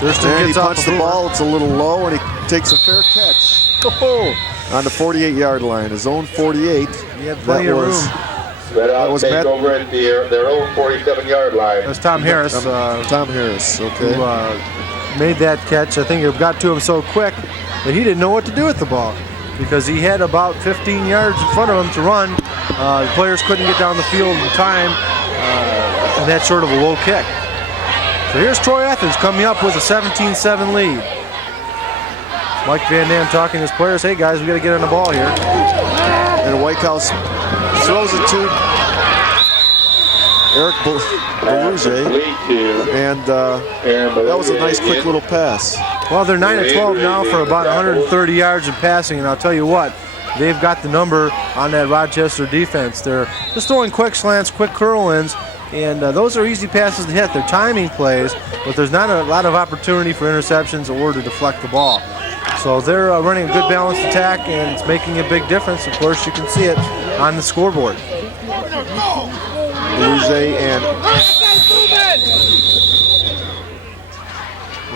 Thurston and he punts the ball. It's a little low, and he takes a fair catch. Oh. On the 48-yard line, his own 48. He had plenty of room. That was Matt over at their own 47-yard line. That's Tom Harris. Tom Harris, okay. Who made that catch. I think it got to him so quick that he didn't know what to do with the ball because he had about 15 yards in front of him to run. The players couldn't get down the field in time, and that's sort of a low kick. So here's Troy Athens coming up with a 17-7 lead. Mike Van Dam talking to his players, hey guys, we got to get on the ball here. And Whitehouse throws it to Eric Beluge, and that was a nice quick little pass. Well, they're 9-12 now for about 130 yards in passing, and I'll tell you what, they've got the number on that Rochester defense. They're just throwing quick slants, quick curl-ins, and those are easy passes to hit. They're timing plays, but there's not a lot of opportunity for interceptions or to deflect the ball. So they're running a good balanced attack, and it's making a big difference. Of course, you can see it on the scoreboard. Beluge, and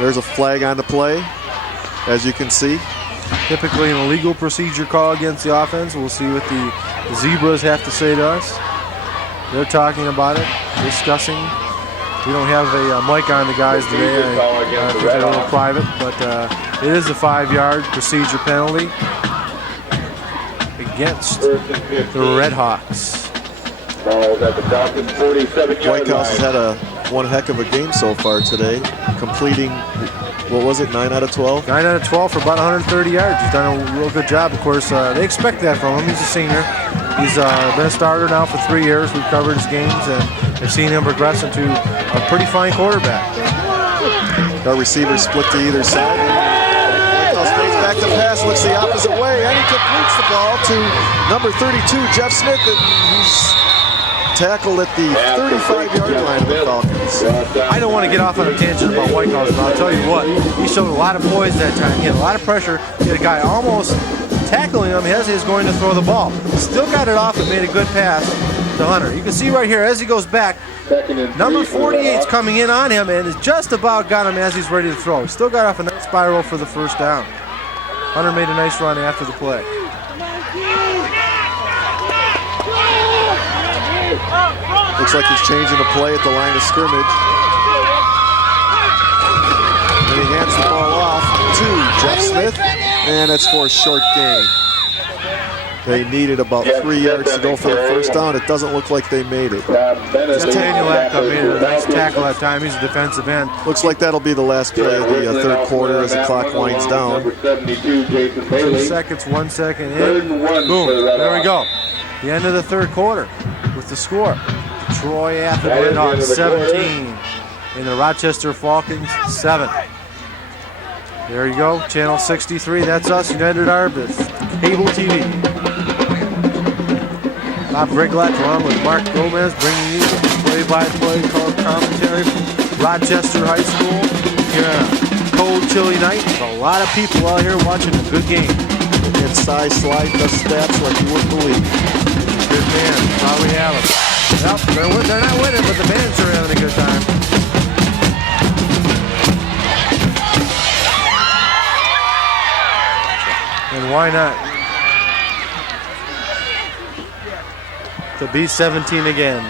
there's a flag on the play, as you can see. Typically an illegal procedure call against the offense. We'll see what the Zebras have to say to us. They're talking about it, discussing. We don't have a mic on the guys today. I think they're a little private, but it is a 5-yard procedure penalty against the Red Hawks. Whitehouse has had one heck of a game so far today, completing, what was it, 9 out of 12? 9 out of 12 for about 130 yards. He's done a real good job. Of course, they expect that from him. He's a senior. He's been a starter now for 3 years. We've covered his games, and have seen him progress into a pretty fine quarterback. Our receivers split to either side. Whitehouse fades back to pass, looks the opposite way, and he completes the ball to number 32, Jeff Smith, and he's tackled at the 35-yard line of the Falcons. I don't want to get off on a tangent about Whitehouse, but I'll tell you what, he showed a lot of poise that time. He had a lot of pressure. He had a guy almost tackling him as he was going to throw the ball. Still got it off and made a good pass to Hunter. You can see right here as he goes back, number 48's coming in on him and has just about got him as he's ready to throw. Still got off a nice spiral for the first down. Hunter made a nice run after the play. Looks like he's changing the play at the line of scrimmage. And he hands the ball off to Jeff Smith, and it's for a short gain. They needed about 3 yards to go for the first down. It doesn't look like they made it. Daniel Atka made a nice tackle that time. He's a defensive end. Looks like that'll be the last play of the third quarter as the clock winds down. 2 seconds, 1 second in. Boom, there we go. The end of the third quarter with the score. Troy Athens Red Hawks 17 and the Rochester Falcons 7. There you go, channel 63, that's us, United Artists, cable TV. Bob Griglack along with Mark Gomez bringing you the play-by-play color commentary from Rochester High School here on a cold, chilly night. There's a lot of people out here watching a good game. And Cy slide the stats like you wouldn't believe. Good man. That's how we have them. Well, they're not winning, but the band's are having a good time. And why not? To be 17 again.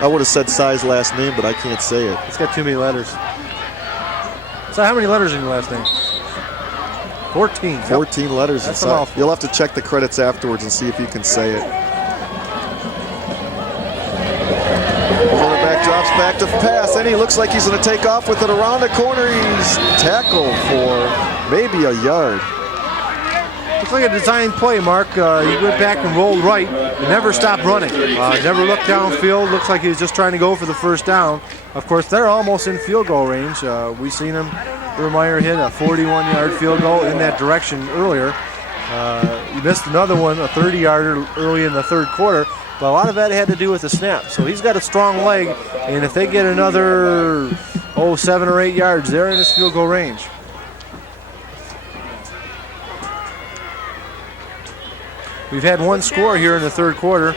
I would have said Cy's last name, but I can't say it. It's got too many letters. So how many letters in your last name? 14. 14 letters That's inside. You'll have to check the credits afterwards and see if you can say it. Quarterback drops back to pass, and he looks like he's going to take off with it around the corner. He's tackled for maybe a yard. Looks like a design play, Mark. He went back and rolled right and never stopped running. Never looked downfield. Looks like he was just trying to go for the first down. Of course, they're almost in field goal range. We've seen him, Ermeyer, hit a 41-yard field goal in that direction earlier. He missed another one, a 30-yarder early in the third quarter, but a lot of that had to do with the snap. So he's got a strong leg, and if they get another, 7 or 8 yards, they're in his field goal range. We've had one score here in the third quarter,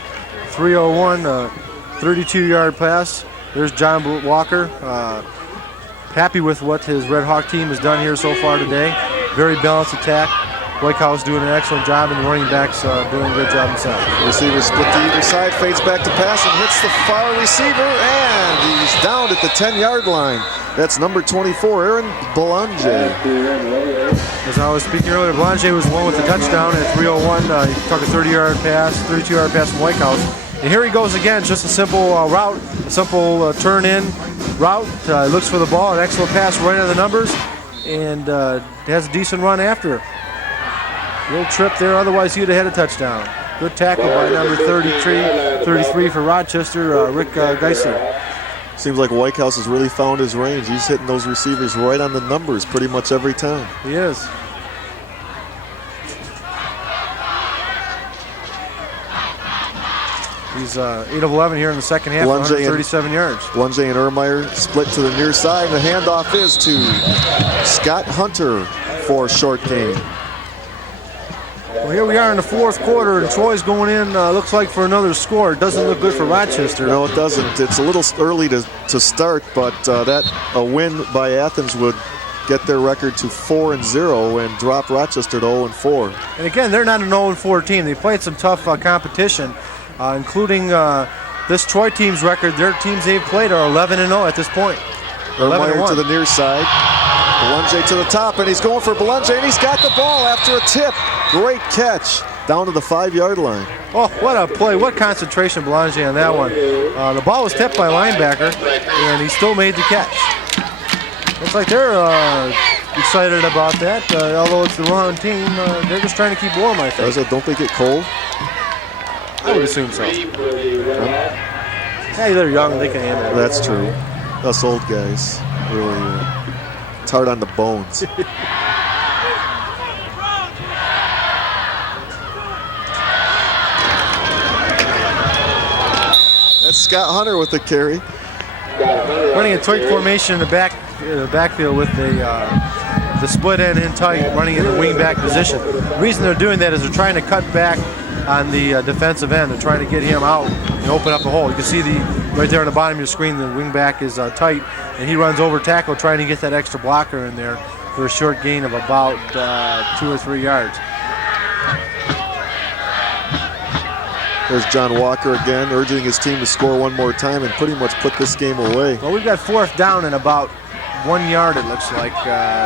3:01, 32-yard pass. There's John Walker, happy with what his Red Hawk team has done here so far today. Very balanced attack. White House doing an excellent job, and the running backs doing a good job themselves. Receiver split to either side, fades back to pass, and hits the far receiver, and he's down at the 10-yard line. That's number 24, Aaron Belanger. As I was speaking earlier, Belanger was the one with the touchdown at 3:01. He took a 32-yard pass from White House. And here he goes again, just a simple route, a simple turn-in route. He looks for the ball, an excellent pass right on the numbers, and has a decent run after. Little trip there, otherwise he'd have had a touchdown. Good tackle by number 33 for Rochester, Rick Geisler. Seems like White House has really found his range. He's hitting those receivers right on the numbers pretty much every time. He is. He's 8 of 11 here in the second half, 137 yards. Belanger and Ermeyer split to the near side, and the handoff is to Scott Hunter for a short gain. Well, here we are in the fourth quarter, and Troy's going in, looks like for another score. It doesn't look good for Rochester. No, it doesn't. It's a little early to start, but a win by Athens would get their record to 4-0 and drop Rochester to 0-4. And again, they're not an 0-4 team. They played some tough competition, including this Troy team's record. Their teams they've played are 11-0 at this point. Ermeyer to the near side. Belanger to the top, and he's going for Belanger, and he's got the ball after a tip. Great catch down to the 5-yard line. Oh, what a play. What concentration Belanger on that one. The ball was tipped by a linebacker, and he still made the catch. Looks like they're excited about that. Although it's the wrong team, they're just trying to keep warm, I think. Don't they get cold? I would assume so. Hey, they're young. They can handle it. That's true. Us old guys, really, it's hard on the bones. That's Scott Hunter with the carry. Running a tight formation in the backfield with the split end in tight, running in the wing back position. The reason they're doing that is they're trying to cut back on the defensive end. They're trying to get him out and open up a hole. You can see right there on the bottom of your screen, the wing back is tight, and he runs over tackle trying to get that extra blocker in there for a short gain of about 2 or 3 yards. There's John Walker again, urging his team to score one more time and pretty much put this game away. Well, we've got fourth down and about 1 yard, it looks like.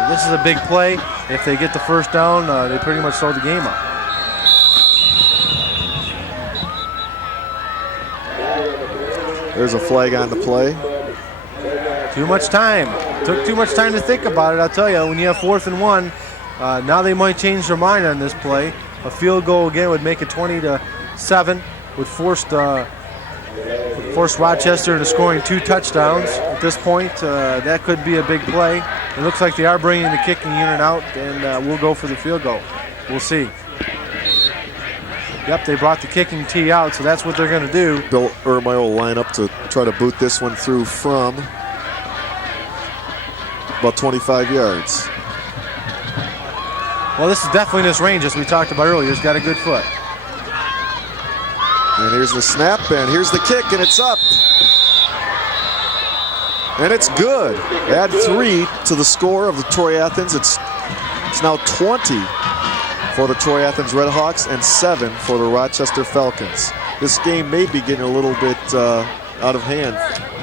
This is a big play. If they get the first down, they pretty much throw the game up. There's a flag on the play. Too much time. Took too much time to think about it, I'll tell you. When you have 4th and 1, now they might change their mind on this play. A field goal again would make it 20-7, would force Rochester into scoring 2 touchdowns. At this point, that could be a big play. It looks like they are bringing the kicking unit out, and we'll go for the field goal. We'll see. Yep, they brought the kicking tee out, so that's what they're going to do. Bill Ermeyer will line up to try to boot this one through from about 25 yards. Well, this is definitely in this range, as we talked about earlier. He's got a good foot. And here's the snap, and here's the kick, and it's up. And it's good. Add 3 to the score of the Troy Athens. It's now 20 for the Troy Athens Redhawks and 7 for the Rochester Falcons. This game may be getting a little bit out of hand,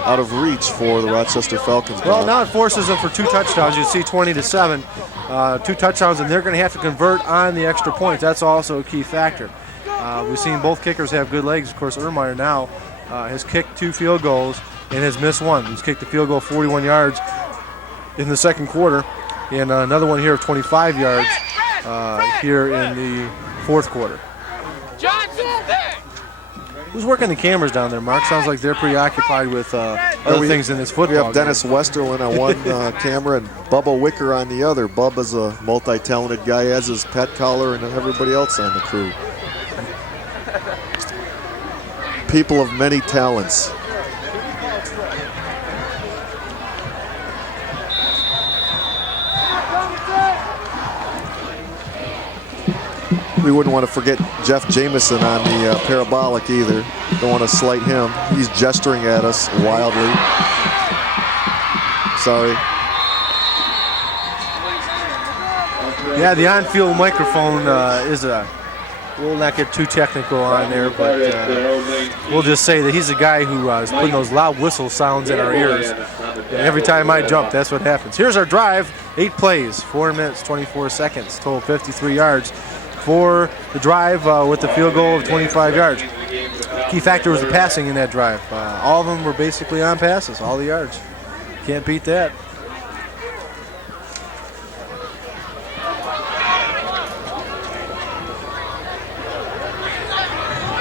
out of reach for the Rochester Falcons. Well, now it forces them for 2 touchdowns. You see 20-7, 2 touchdowns, and they're going to have to convert on the extra points. That's also a key factor. We've seen both kickers have good legs. Of course, Ermeyer now has kicked 2 field goals and has missed 1. He's kicked a field goal 41 yards in the second quarter, and another one here of 25 yards here in the fourth quarter. Who's working the cameras down there, Mark? Sounds like they're preoccupied with other things in this football We have Dennis Westerlin on one camera and Bubba Wicker on the other. Bubba's a multi-talented guy, as is Pat Collar and everybody else on the crew. People of many talents. We wouldn't want to forget Jeff Jameson on the parabolic either. Don't want to slight him. He's gesturing at us wildly. Sorry. Yeah, the on-field microphone is a... We'll not get too technical on there, but we'll just say that he's a guy who is putting those loud whistle sounds in our ears. And every time I jump, that's what happens. Here's our drive. 8 plays, 4 minutes, 24 seconds, total 53 yards for the drive with the field goal of 25 yards. Key factor was the passing in that drive. All of them were basically on passes, all the yards. Can't beat that.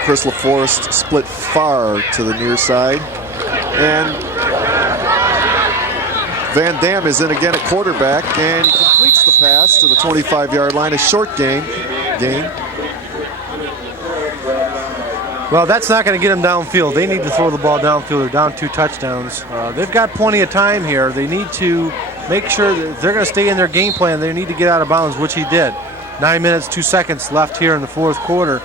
Chris LaForest split far to the near side. And Van Dam is in again at quarterback, and he completes the pass to the 25-yard line. A short gain. Well, that's not going to get them downfield. They need to throw the ball downfield. They're down 2 touchdowns. They've got plenty of time here. They need to make sure that they're going to stay in their game plan. They need to get out of bounds, which he did. 9 minutes, 2 seconds left here in the fourth quarter.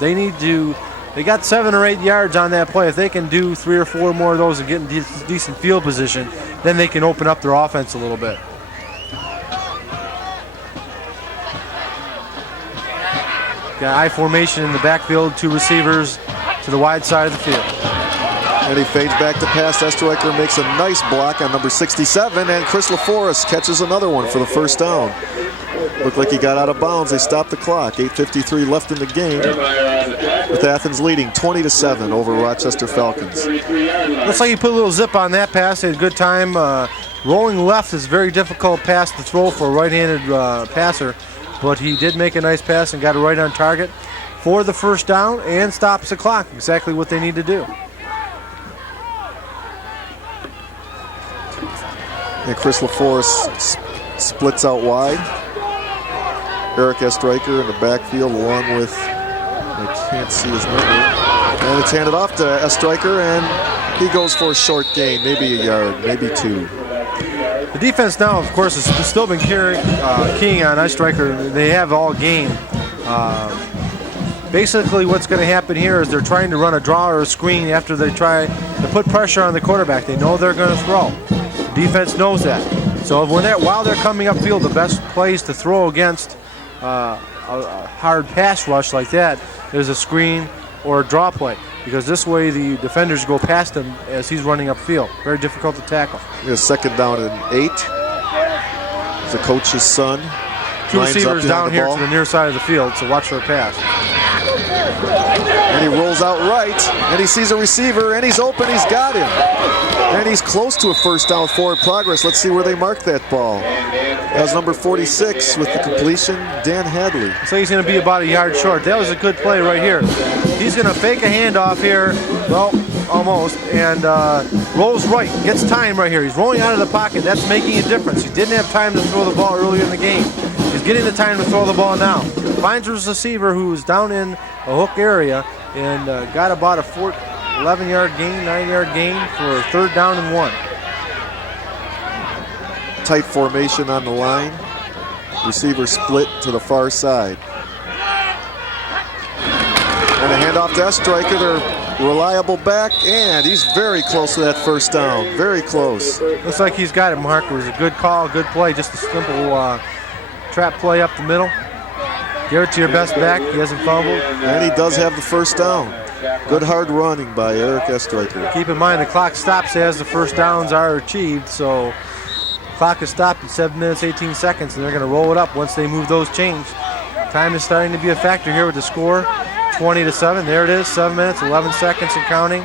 They got 7 or 8 yards on that play. If they can do 3 or 4 more of those and get in decent field position, then they can open up their offense a little bit. Got I formation in the backfield, 2 receivers to the wide side of the field. And he fades back to pass. Estreicher makes a nice block on number 67, and Chris LaForest catches another one for the first down. Looked like he got out of bounds. They stopped the clock. 8:53 left in the game, with Athens leading 20-7 over Rochester Falcons. Looks like he put a little zip on that pass. He had a good time. Rolling left is a very difficult pass to throw for a right-handed passer, but he did make a nice pass and got it right on target for the first down and stops the clock. Exactly what they need to do. And Chris LaForest splits out wide. Eric Estreicher in the backfield along with, I can't see his number. And it's handed off to Estreicher, and he goes for a short gain, maybe a yard, maybe 2. The defense now, of course, has still been keying on Estreicher. They have all game. Basically, what's going to happen here is they're trying to run a draw or a screen after they try to put pressure on the quarterback. They know they're going to throw. The defense knows that. So while they're coming upfield, the best plays to throw against a hard pass rush like that is a screen or a draw play, because this way the defenders go past him as he's running upfield. Very difficult to tackle. It's second down and 8. The coach's son. 2 receivers down here to the near side of the field, so watch for a pass. And he rolls out right, and he sees a receiver, and he's open, he's got him. And he's close to a first down, forward progress. Let's see where they mark that ball. That was number 46 with the completion, Dan Hadley. So he's going to be about a yard short. That was a good play right here. He's going to fake a handoff here, well, almost, and rolls right, gets time right here. He's rolling out of the pocket. That's making a difference. He didn't have time to throw the ball earlier in the game. He's getting the time to throw the ball now. Finds his receiver who's down in a hook area and got about a 11-yard gain, 9-yard gain for 3rd down and 1. tight formation on the line. Receiver split to the far side. And a handoff to Estreicher, their reliable back, and he's very close to that first down. Very close. Looks like he's got it, Mark. It was a good call, good play, just a simple trap play up the middle. Give it to your best back. He hasn't fumbled. And he does have the first down. Good hard running by Eric Estreicher. Keep in mind the clock stops as the first downs are achieved, so the clock is stopped at 7 minutes, 18 seconds, and they're going to roll it up once they move those chains. Time is starting to be a factor here with the score, 20-7. There it is, 7 minutes, 11 seconds and counting.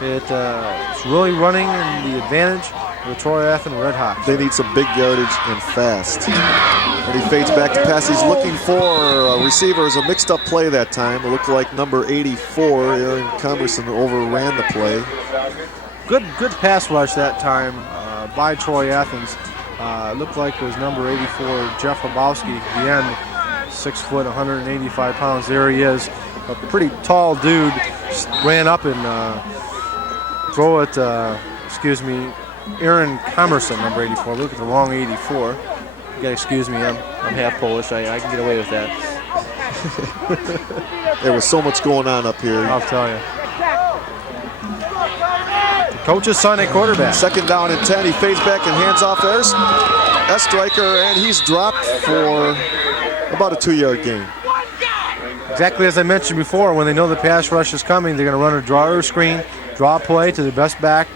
It's really running in the advantage of the Troy Athens Redhawks. They need some big yardage and fast. And he fades back to pass. He's looking for a receiver. It was a mixed-up play that time. It looked like number 84, Aaron Comerson, overran the play. Good pass rush that time by Troy Athens. It looked like it was number 84, Jeff Lebowski, the end, 6 foot, 185 pounds. There he is. A pretty tall dude. Just ran up and throw it, Aaron Comerson, number 84. Look at the wrong 84. You gotta excuse me, I'm half Polish. I can get away with that. There was so much going on up here. I'll tell you. The coach's son at quarterback. 2nd down and 10. He fades back and hands off to Estreicher, and he's dropped for about a 2-yard gain. Exactly as I mentioned before, when they know the pass rush is coming, they're going to run a draw or screen, draw play to the best back,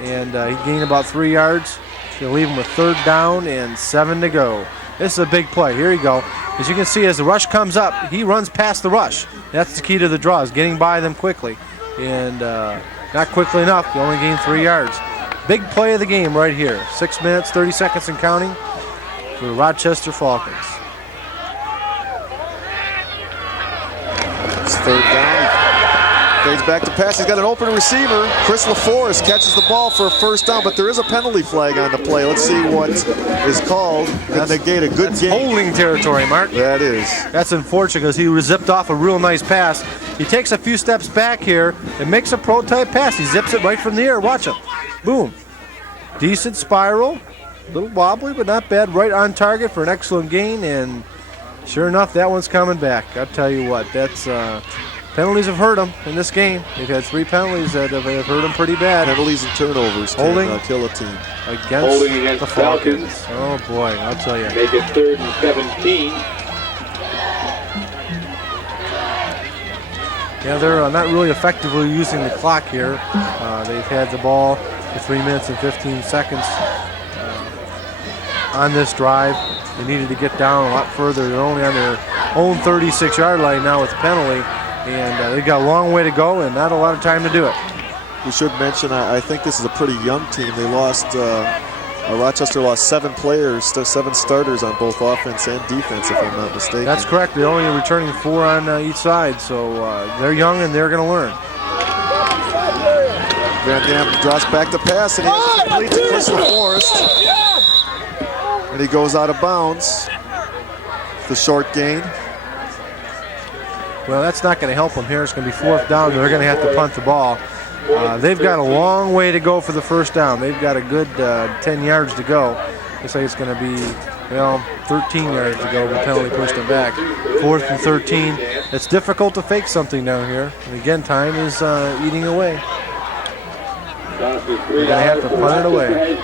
and he gained about 3 yards. He's going to leave him with 3rd down and 7 to go. This is a big play. Here you go. As you can see, as the rush comes up, he runs past the rush. That's the key to the draw, is getting by them quickly. And not quickly enough. You only gain 3 yards. Big play of the game right here. 6 minutes, 30 seconds and counting for the Rochester Falcons. It's 3rd down. Fades back to pass. He's got an open receiver. Chris LaForest catches the ball for a 1st down, but there is a penalty flag on the play. Let's see what is called. Could negate a good game. Holding territory, Mark. That is. That's unfortunate because he zipped off a real nice pass. He takes a few steps back here and makes a pro-type pass. He zips it right from the air. Watch him. Boom. Decent spiral. A little wobbly, but not bad. Right on target for an excellent gain, and sure enough, that one's coming back. I'll tell you what, that's penalties have hurt them in this game. They've had 3 penalties that have hurt them pretty bad. Penalties and turnovers can kill a team. Against the Falcons. Oh boy, I'll tell you. Make it 3rd and 17. Yeah, they're not really effectively using the clock here. They've had the ball for 3 minutes and 15 seconds on this drive. They needed to get down a lot further. They're only on their own 36-yard line now with the penalty, and they've got a long way to go and not a lot of time to do it. We should mention, I think this is a pretty young team. They lost, Rochester lost 7 players, 7 starters on both offense and defense, if I'm not mistaken. That's correct. They're only returning 4 on each side, so they're young and they're going to learn. Van Dam drops back to pass, and he's complete to Chris LaForest. And he goes out of bounds. The short gain. Well, that's not going to help them here. It's going to be 4th down. They're going to have to punt the ball. They've got a long way to go for the 1st down. They've got a good 10 yards to go. Looks like it's going to be, 13 yards to go. The penalty pushed them back. 4th and 13. It's difficult to fake something down here. And again, time is eating away. They're going to have to punt it away.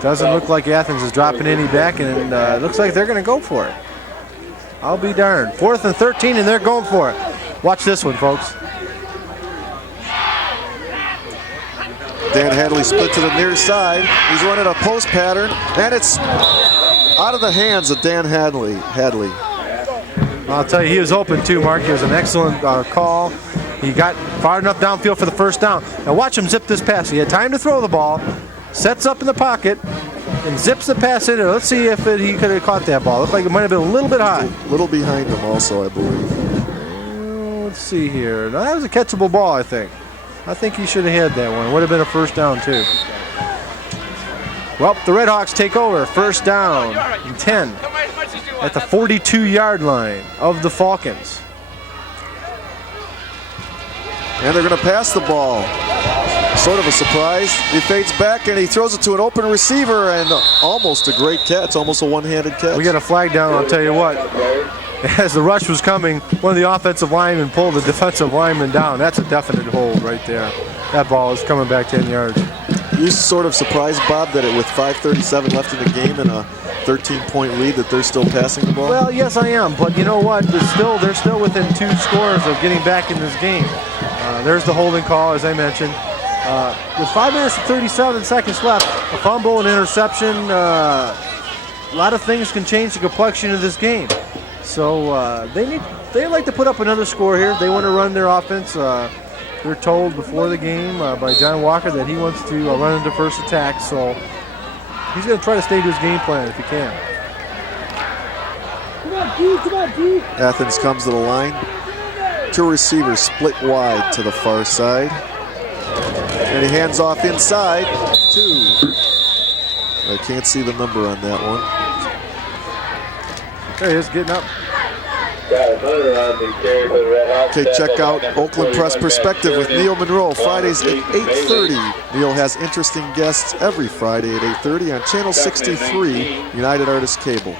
Doesn't look like Athens is dropping any back, and it looks like they're going to go for it. I'll be darned. 4th and 13, and they're going for it. Watch this one, folks. Dan Hadley split to the near side. He's running a post pattern, and it's out of the hands of Dan Hadley. I'll tell you, he was open too, Mark. It was an excellent call. He got far enough downfield for the 1st down. Now watch him zip this pass. He had time to throw the ball, sets up in the pocket, and zips the pass in there. Let's see if he could have caught that ball. Looked like it might have been a little bit high. A little behind him also, I believe. Let's see here. Now, that was a catchable ball, I think. I think he should have had that one. Would have been a 1st down, too. Well, the Redhawks take over. 1st down and 10 at the 42-yard line of the Falcons. And they're going to pass the ball. Sort of a surprise. He fades back and he throws it to an open receiver, and almost a great catch, almost a one-handed catch. We got a flag down, I'll tell you what. As the rush was coming, one of the offensive linemen pulled the defensive lineman down. That's a definite hold right there. That ball is coming back 10 yards. You sort of surprised, Bob, that with 5:37 left in the game and a 13-point lead that they're still passing the ball? Well, yes, I am. But you know what? They're still within 2 scores of getting back in this game. There's the holding call, as I mentioned. With 5 minutes and 37 seconds left, a fumble, an interception, a lot of things can change the complexion of this game. So they like to put up another score here. They want to run their offense. They're told before the game by John Walker that he wants to run into first attack. So he's going to try to stay to his game plan if he can. Come on, D. Athens comes to the line. 2 receivers split wide to the far side. And he hands off inside. 2. I can't see the number on that one. There he is, getting up. Okay, check out Oakland Press Perspective with Neil Monroe, Fridays at 8:30. Neil has interesting guests every Friday at 8:30 on Channel 63, United Artists Cable.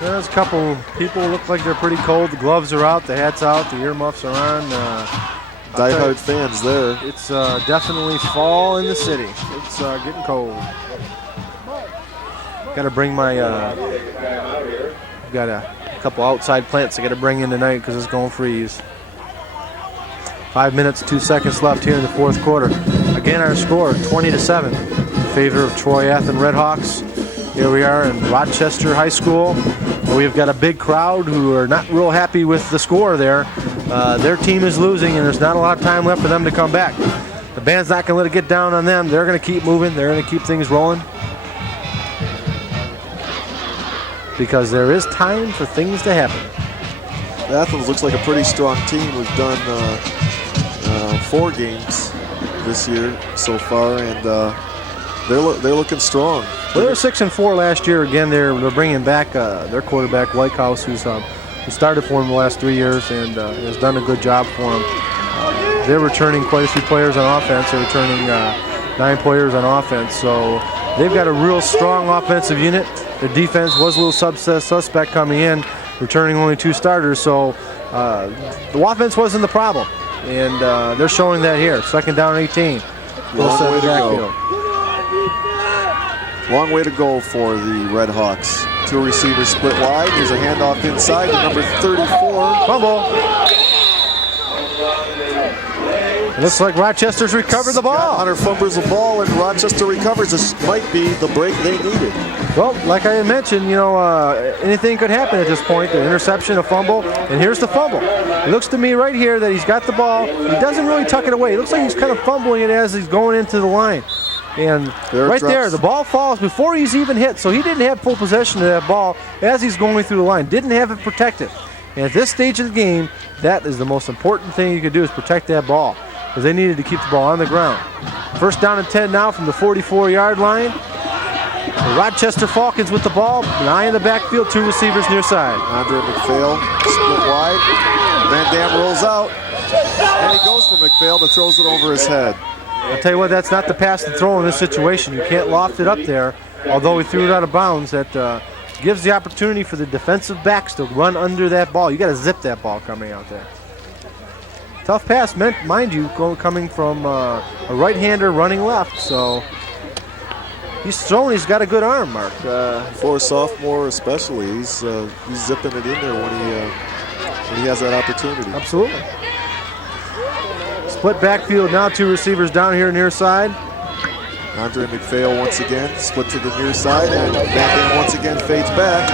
There's a couple people who look like they're pretty cold. The gloves are out, the hat's out, the earmuffs are on. Die-hard fans there. It's definitely fall in the city. It's getting cold. Got to bring my, got a couple outside plants I got to bring in tonight because it's going to freeze. 5 minutes, 2 seconds left here in the 4th quarter. Again, our score 20-7 in favor of Troy Athens Redhawks. Here we are in Rochester High School. We've got a big crowd who are not real happy with the score there. Their team is losing, and there's not a lot of time left for them to come back. The band's not going to let it get down on them. They're going to keep moving. They're going to keep things rolling. Because there is time for things to happen. Athens looks like a pretty strong team. We've done 4 games this year so far, and they're looking strong. Well, they were 6-4 last year. Again, they're bringing back their quarterback Whitehouse, who started for them the last 3 years and has done a good job for them. They're returning quite a few players on offense. They're returning 9 players on offense, so they've got a real strong offensive unit. Their defense was a little suspect coming in, returning only 2 starters, so the offense wasn't the problem, and they're showing that here. 2nd down 18. Long way to go. Long way to go for the Red Hawks. 2 receivers split wide. There's a handoff inside to number 34. Fumble. It looks like Rochester's recovered the ball. Hunter fumbles the ball and Rochester recovers. This might be the break they needed. Well, like I had mentioned, anything could happen at this point. An interception, a fumble, and here's the fumble. It looks to me right here that he's got the ball. He doesn't really tuck it away. It looks like he's kind of fumbling it as he's going into the line. And right there, the ball falls before he's even hit. So he didn't have full possession of that ball as he's going through the line. Didn't have it protected. And at this stage of the game, that is the most important thing you could do is protect that ball, because they needed to keep the ball on the ground. 1st down and 10 now from the 44-yard line. The Rochester Falcons with the ball, an eye in the backfield, 2 receivers near side. Andre McPhail split wide. Van Dam rolls out, and he goes for McPhail, but throws it over his head. I'll tell you what, that's not the pass to throw in this situation. You can't loft it up there, although he threw it out of bounds. That gives the opportunity for the defensive backs to run under that ball. You got to zip that ball coming out there. Tough pass, mind you, coming from a right-hander running left, so he's thrown. He's got a good arm, Mark. For a sophomore especially, he's zipping it in there when he has that opportunity. Absolutely. Split backfield now, 2 receivers down here near side. Andre McPhail once again split to the near side, and Van Dam once again fades back.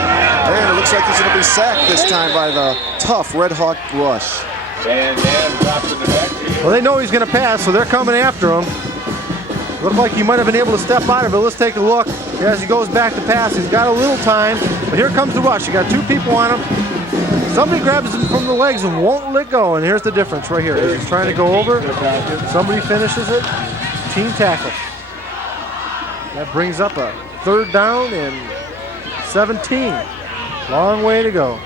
And it looks like he's going to be sacked this time by the tough Red Hawk rush. Well, they know he's going to pass, so they're coming after him. Looked like he might have been able to step out of it. Let's take a look as he goes back to pass. He's got a little time, but here comes the rush. You got 2 people on him. Somebody grabs him from the legs and won't let go, and here's the difference right here. As he's trying to go over, somebody finishes it, team tackle. That brings up a 3rd down and 17. Long way to go.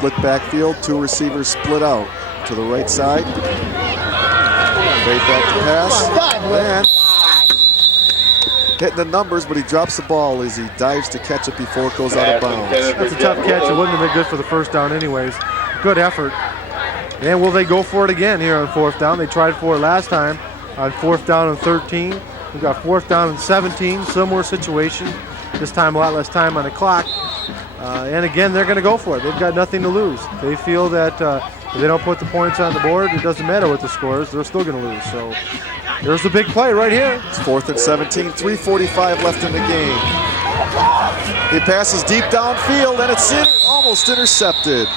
split backfield, 2 receivers split out to the right side. Fade back to pass. And hitting the numbers, but he drops the ball as he dives to catch it before it goes out of bounds. That's a tough catch. It wouldn't have been good for the first down anyways. Good effort. And will they go for it again here on 4th down? They tried for it last time on 4th down and 13. We've got 4th down and 17, similar situation. This time a lot less time on the clock. And again, they're going to go for it. They've got nothing to lose. They feel that if they don't put the points on the board, it doesn't matter what the score is. They're still going to lose. So there's the big play right here. It's 4th and 17, 3:45 left in the game. He passes deep downfield, and it's almost intercepted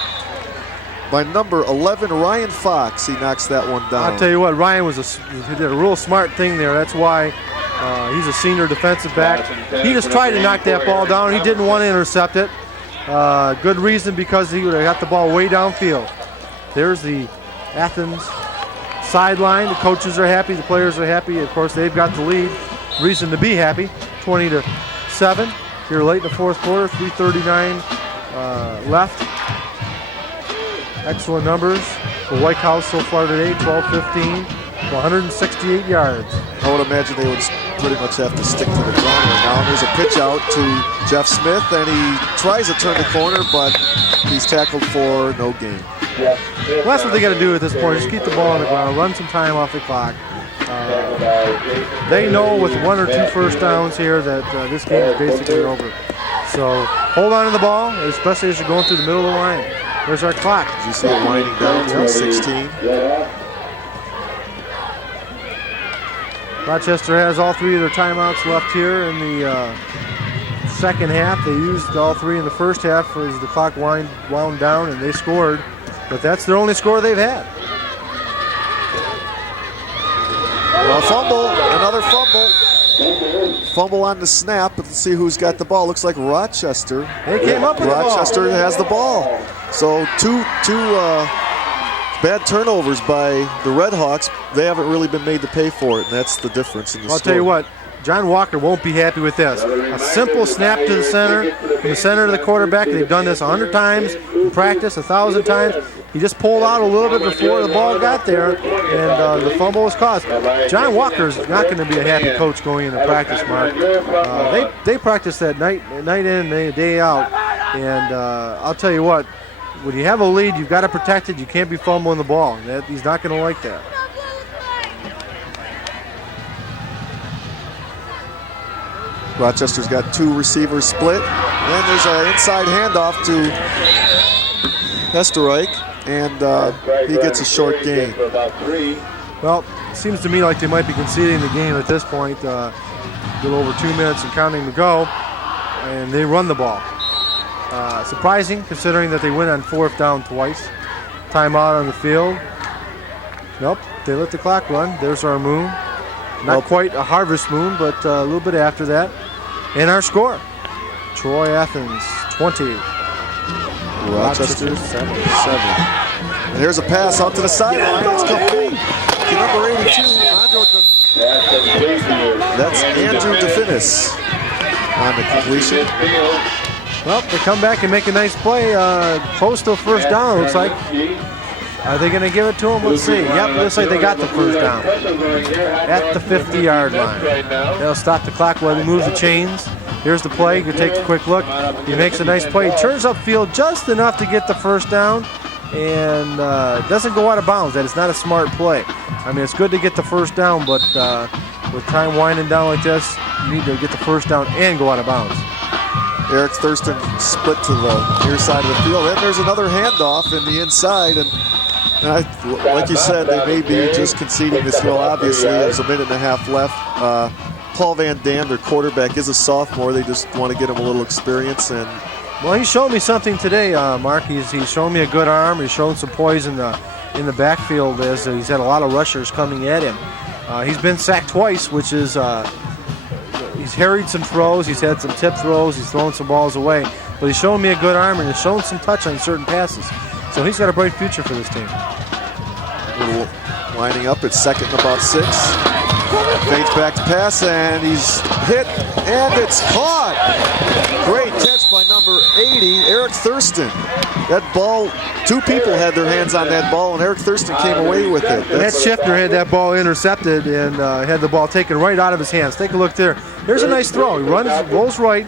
by number 11, Ryan Fox. He knocks that one down. I'll tell you what, Ryan he did a real smart thing there. That's why he's a senior defensive back. He just tried to knock that ball down. He didn't want to intercept it. Good reason, because he would have got the ball way downfield. There's the Athens sideline. The coaches are happy. The players are happy. Of course, they've got the lead. Reason to be happy. 20-7 here late in the 4th quarter. 3:39 left. Excellent numbers for White House so far today. 12-15 for 168 yards. I would imagine they would pretty much have to stick to the ground right now. There's a pitch out to Jeff Smith, and he tries to turn the corner, but he's tackled for no gain. Well, that's what they got to do at this point. Just keep the ball on the ground, run some time off the clock. They know with 1 or 2 first downs here that this game is basically over. So hold on to the ball, especially as you're going through the middle of the line. There's our clock. Did you see it winding down to 16? Rochester has all 3 of their timeouts left here in the second half. They used all 3 in the first half as the clock wound down, and they scored. But that's their only score they've had. Well, fumble, another fumble. Fumble on the snap, but let's see who's got the ball. Looks like Rochester. They came up with the ball. Rochester has the ball. So two bad turnovers by the Red Hawks. They haven't really been made to pay for it, and that's the difference in the score. I'll tell you what, John Walker won't be happy with this. A simple snap to the center, from the center to the quarterback. They've done this 100 times in practice, 1,000 times. He just pulled out a little bit before the ball got there, and the fumble was caused. John Walker's not going to be a happy coach going into practice, Mark. They practice that night in and day out, and I'll tell you what, when you have a lead, you've got to protect it. You can't be fumbling the ball. He's not going to like that. Rochester's got 2 receivers split. Then there's an inside handoff to Hesterreich, and he gets a short gain. Well, it seems to me like they might be conceding the game at this point. A little over 2 minutes and counting to go, and they run the ball. Surprising, considering that they went on 4th down twice. Timeout on the field. Nope, they let the clock run. There's our moon. Not quite a harvest moon, but a little bit after that. And our score, Troy Athens 20, Rochester 7. And here's a pass out to the sideline. It's complete to number 82, That's Andrew DeFinis on the completion. Well, they come back and make a nice play. Close to a first down, looks like. Are they going to give it to him? Let's see. Yep, looks like they got the first down at the 50-yard line. They'll stop the clock while they move the chains. Here's the play. You take a quick look. He makes a nice play. He turns upfield just enough to get the first down and doesn't go out of bounds. That is not a smart play. I mean, it's good to get the first down, but with time winding down like this, you need to get the first down and go out of bounds. Eric Thurston split to the near side of the field. And there's another handoff in the inside. And like you said, they may be just conceding this hill. Obviously, there's a minute and a half left. Paul Van Dam, their quarterback, is a sophomore. They just want to get him a little experience. And well, he's shown me something today, Mark. He's shown me a good arm. He's shown some poise in the backfield as he's had a lot of rushers coming at him. He's been sacked twice, which is he's harried some throws. He's had some tip throws. He's thrown some balls away. But he's shown me a good arm, and he's shown some touch on certain passes. So he's got a bright future for this team. Little lining up at 2nd and about 6. Fades back to pass, and he's hit, and it's caught. Great catch by number 80, Eric Thurston. That ball, two people had their hands on that ball, and Eric Thurston came away with it. Matt Shifter had that ball intercepted and had the ball taken right out of his hands. Take a look there. Here's a nice throw. He rolls right,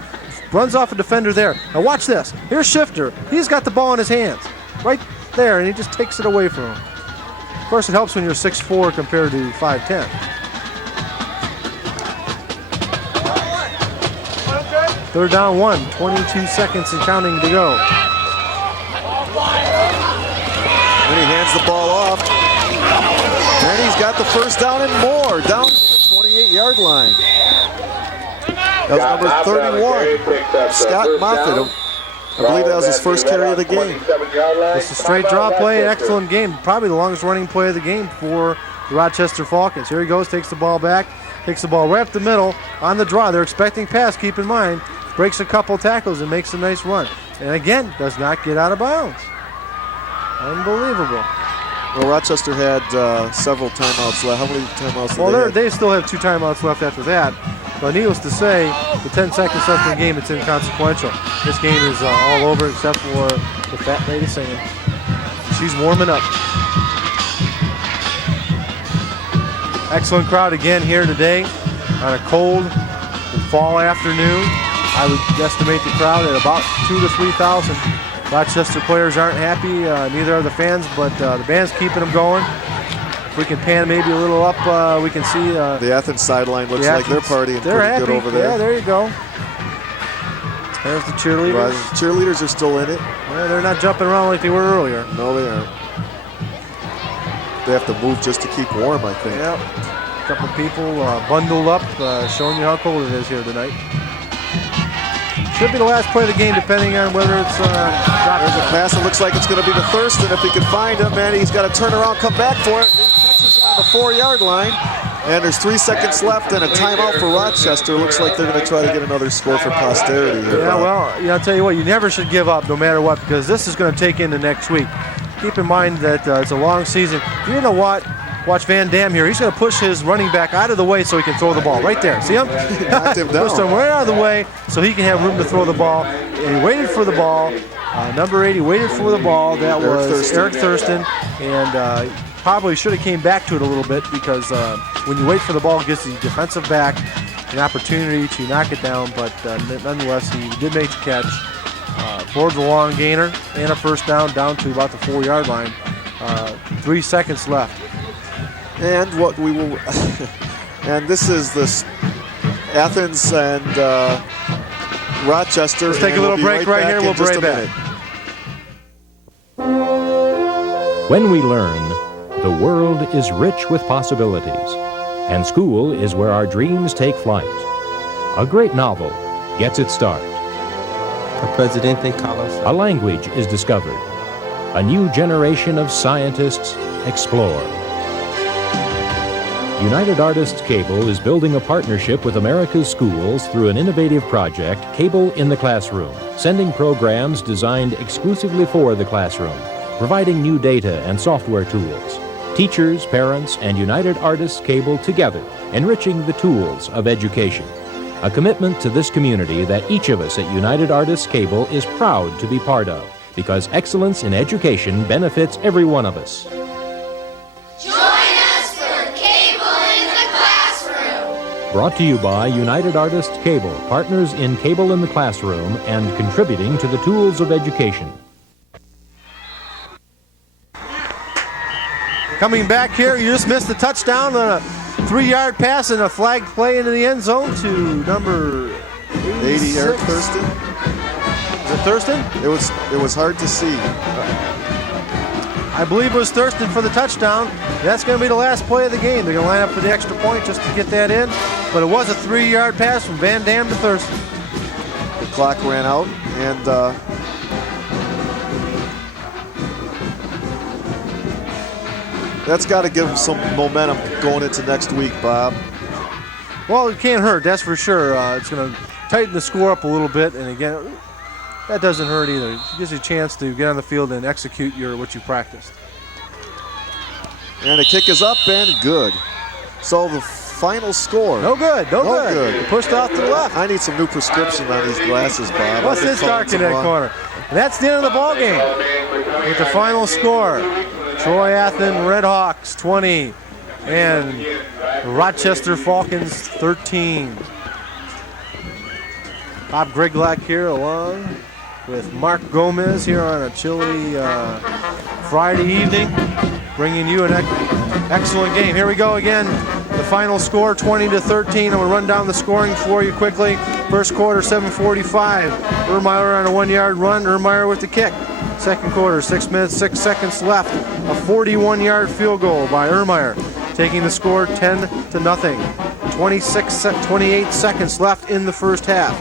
runs off a defender there. Now watch this. Here's Shifter. He's got the ball in his hands right there, and he just takes it away from him. Of course, it helps when you're 6'4" compared to 5'10". Third down 1, 22 seconds and counting to go. And he hands the ball off. And he's got the first down and more, down to the 28-yard line. That was number 31, Scott Moffitt. I believe that was his first carry of the game. It's a straight draw play, excellent game. Probably the longest running play of the game for the Rochester Falcons. Here he goes, takes the ball back, takes the ball right up the middle on the draw. They're expecting pass, keep in mind. Breaks a couple tackles and makes a nice run. And again, does not get out of bounds. Unbelievable. Well, Rochester had several timeouts left. How many timeouts Well, did they still have 2 timeouts left after that. But needless to say, the 10 seconds left in the game, it's inconsequential. This game is all over except for the fat lady singing. She's warming up. Excellent crowd again here today on a cold fall afternoon. I would estimate the crowd at about 2,000 to 3,000. Rochester players aren't happy, neither are the fans, but the band's keeping them going. If we can pan maybe a little up, we can see the Athens sideline looks like they're partying pretty happy. Good over there. Yeah, there you go. There's the cheerleaders. Well, the cheerleaders are still in it. Yeah, they're not jumping around like they were earlier. No, they aren't. They have to move just to keep warm, I think. Yep. A couple people bundled up, showing you how cold it is here tonight. Should be the last play of the game, depending on whether it's There's a pass. It looks like it's going to be to Thurston. If he can find him, man, he's got to turn around, come back for it. He catches it on the 4-yard line. And there's 3 seconds left and a timeout for Rochester. Looks like they're going to try to get another score for posterity here. Yeah, well, I'll tell you what, you never should give up no matter what, because this is going to take into next week. Keep in mind that it's a long season. You know what? Watch Van Dam here. He's going to push his running back out of the way so he can throw the ball. Right there. See him? Knocked him down. Pushed him right out of the way so he can have room to throw the ball. And he waited for the ball. Number 80 waited for the ball. That was Eric Thurston. And probably should have came back to it a little bit, because when you wait for the ball, it gives the defensive back an opportunity to knock it down. But nonetheless, he did make the catch. Fords a long gainer and a first down to about the 4-yard line. 3 seconds left. And what we will, and this is this Athens and Rochester. Let's take a little break right here. We'll be right back. When we learn, the world is rich with possibilities, and school is where our dreams take flight. A great novel gets its start. A language is discovered. A new generation of scientists explore. United Artists Cable is building a partnership with America's schools through an innovative project, Cable in the Classroom, sending programs designed exclusively for the classroom, providing new data and software tools. Teachers, parents, and United Artists Cable together, enriching the tools of education. A commitment to this community that each of us at United Artists Cable is proud to be part of, because excellence in education benefits every one of us. Brought to you by United Artists Cable, partners in Cable in the Classroom and contributing to the tools of education. Coming back here, you just missed the touchdown on a 3-yard pass and a flag play into the end zone to number 80, Eric Thurston. Is it Thurston? It was hard to see. I believe it was Thurston for the touchdown. That's going to be the last play of the game. They're going to line up for the extra point just to get that in. But it was a 3-yard pass from Van Dam to Thurston. The clock ran out, and that's got to give them some momentum going into next week, Bob. Well, it can't hurt, that's for sure. It's going to tighten the score up a little bit, and again, that doesn't hurt either. It gives you a chance to get on the field and execute what you practiced. And the kick is up and good. So the final score. No good. Pushed off to the left. I need some new prescription on these glasses, Bob. What's this dark in that corner? And that's the end of the ball game. With the final score, Troy Athens Redhawks 20 and Rochester Falcons 13. Bob Griglak here along with Mark Gomez here on a chilly Friday evening, bringing you an excellent game. Here we go again. The final score, 20-13. I'm going to run down the scoring for you quickly. First quarter, 7:45. Ermeyer on a 1-yard run. Ermeyer with the kick. Second quarter, 6 minutes, 6 seconds left. A 41-yard field goal by Ermeyer, taking the score 10-0. 28 seconds left in the first half.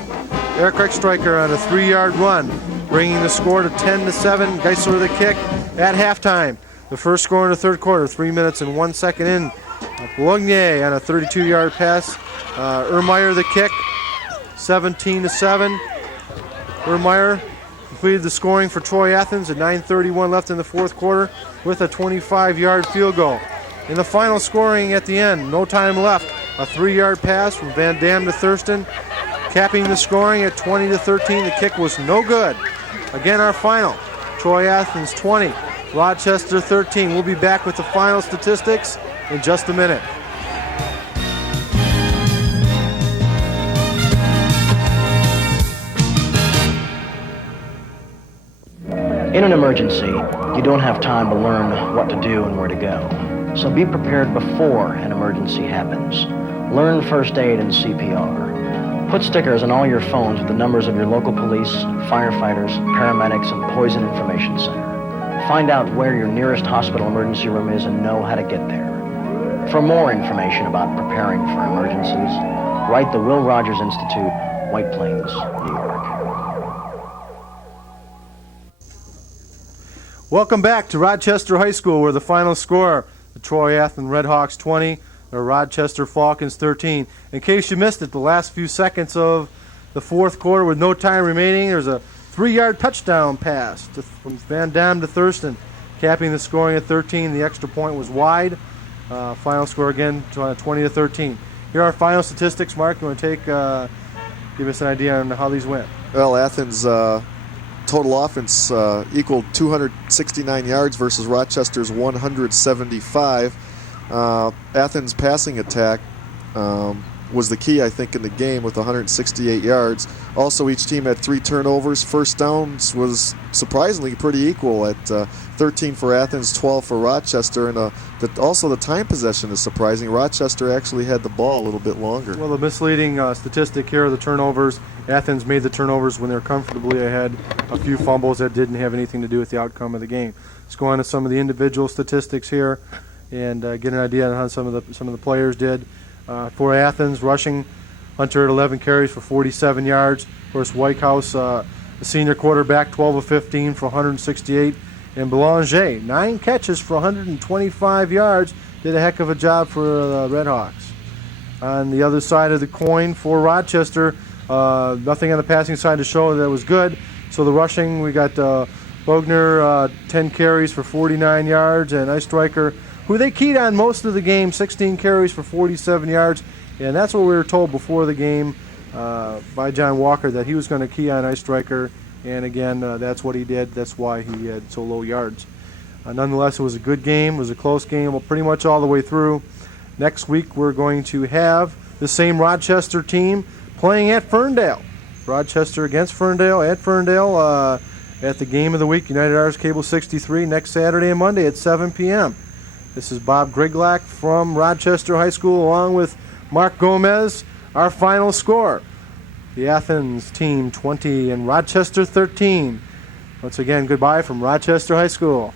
Eric Reichstryker on a 3-yard run, bringing the score to 10-7. Geisler the kick at halftime. The first score in the third quarter, 3 minutes and 1 second in. Bologna on a 32-yard pass. Ermeyer the kick, 17-7. Ermeyer completed the scoring for Troy Athens at 9:31 left in the fourth quarter with a 25-yard field goal. In the final scoring at the end, no time left, a 3-yard pass from Van Dam to Thurston, capping the scoring at 20-13. The kick was no good. Again, our final, Troy Athens 20, Rochester 13. We'll be back with the final statistics in just a minute. In an emergency, you don't have time to learn what to do and where to go. So be prepared before an emergency happens. Learn first aid and CPR. Put stickers on all your phones with the numbers of your local police, firefighters, paramedics, and poison information center. Find out where your nearest hospital emergency room is and know how to get there. For more information about preparing for emergencies, write the Will Rogers Institute, White Plains, New York. Welcome back to Rochester High School, where the final score, the Troy Athens Redhawks 20, the Rochester Falcons 13. In case you missed it, the last few seconds of the fourth quarter with no time remaining, there's a 3-yard touchdown pass from Van Dam to Thurston, capping the scoring at 13. The extra point was wide. Final score again, 20-13. Here are our final statistics. Mark, you want to give us an idea on how these went? Well, Athens' total offense equaled 269 yards versus Rochester's 175. Athens' passing attack was the key, I think, in the game with 168 yards. Also, each team had 3 turnovers. First downs was surprisingly pretty equal at 13 for Athens, 12 for Rochester. And also the time possession is surprising. Rochester actually had the ball a little bit longer. Well, the misleading statistic here are the turnovers. Athens made the turnovers when they're comfortably ahead. A few fumbles that didn't have anything to do with the outcome of the game. Let's go on to some of the individual statistics here and get an idea on how some of the players did. For Athens, rushing, Hunter had 11 carries for 47 yards. Of course, Whitehouse, the senior quarterback, 12 of 15 for 168. And Belanger, 9 catches for 125 yards. Did a heck of a job for the Redhawks. On the other side of the coin for Rochester, nothing on the passing side to show that was good. So the rushing, we got Bogner, 10 carries for 49 yards, and Eichstryker, who they keyed on most of the game, 16 carries for 47 yards. And that's what we were told before the game by John Walker, that he was going to key on Eichstryker. And again, that's what he did. That's why he had so low yards. Nonetheless, it was a good game. It was a close game, well, pretty much all the way through. Next week, we're going to have the same Rochester team playing at Ferndale. Rochester against Ferndale, at Ferndale, at the game of the week, United Artists Cable 63, next Saturday and Monday at 7 p.m. This is Bob Griglak from Rochester High School, along with Mark Gomez. Our final score, the Athens team 20 and Rochester 13. Once again, goodbye from Rochester High School.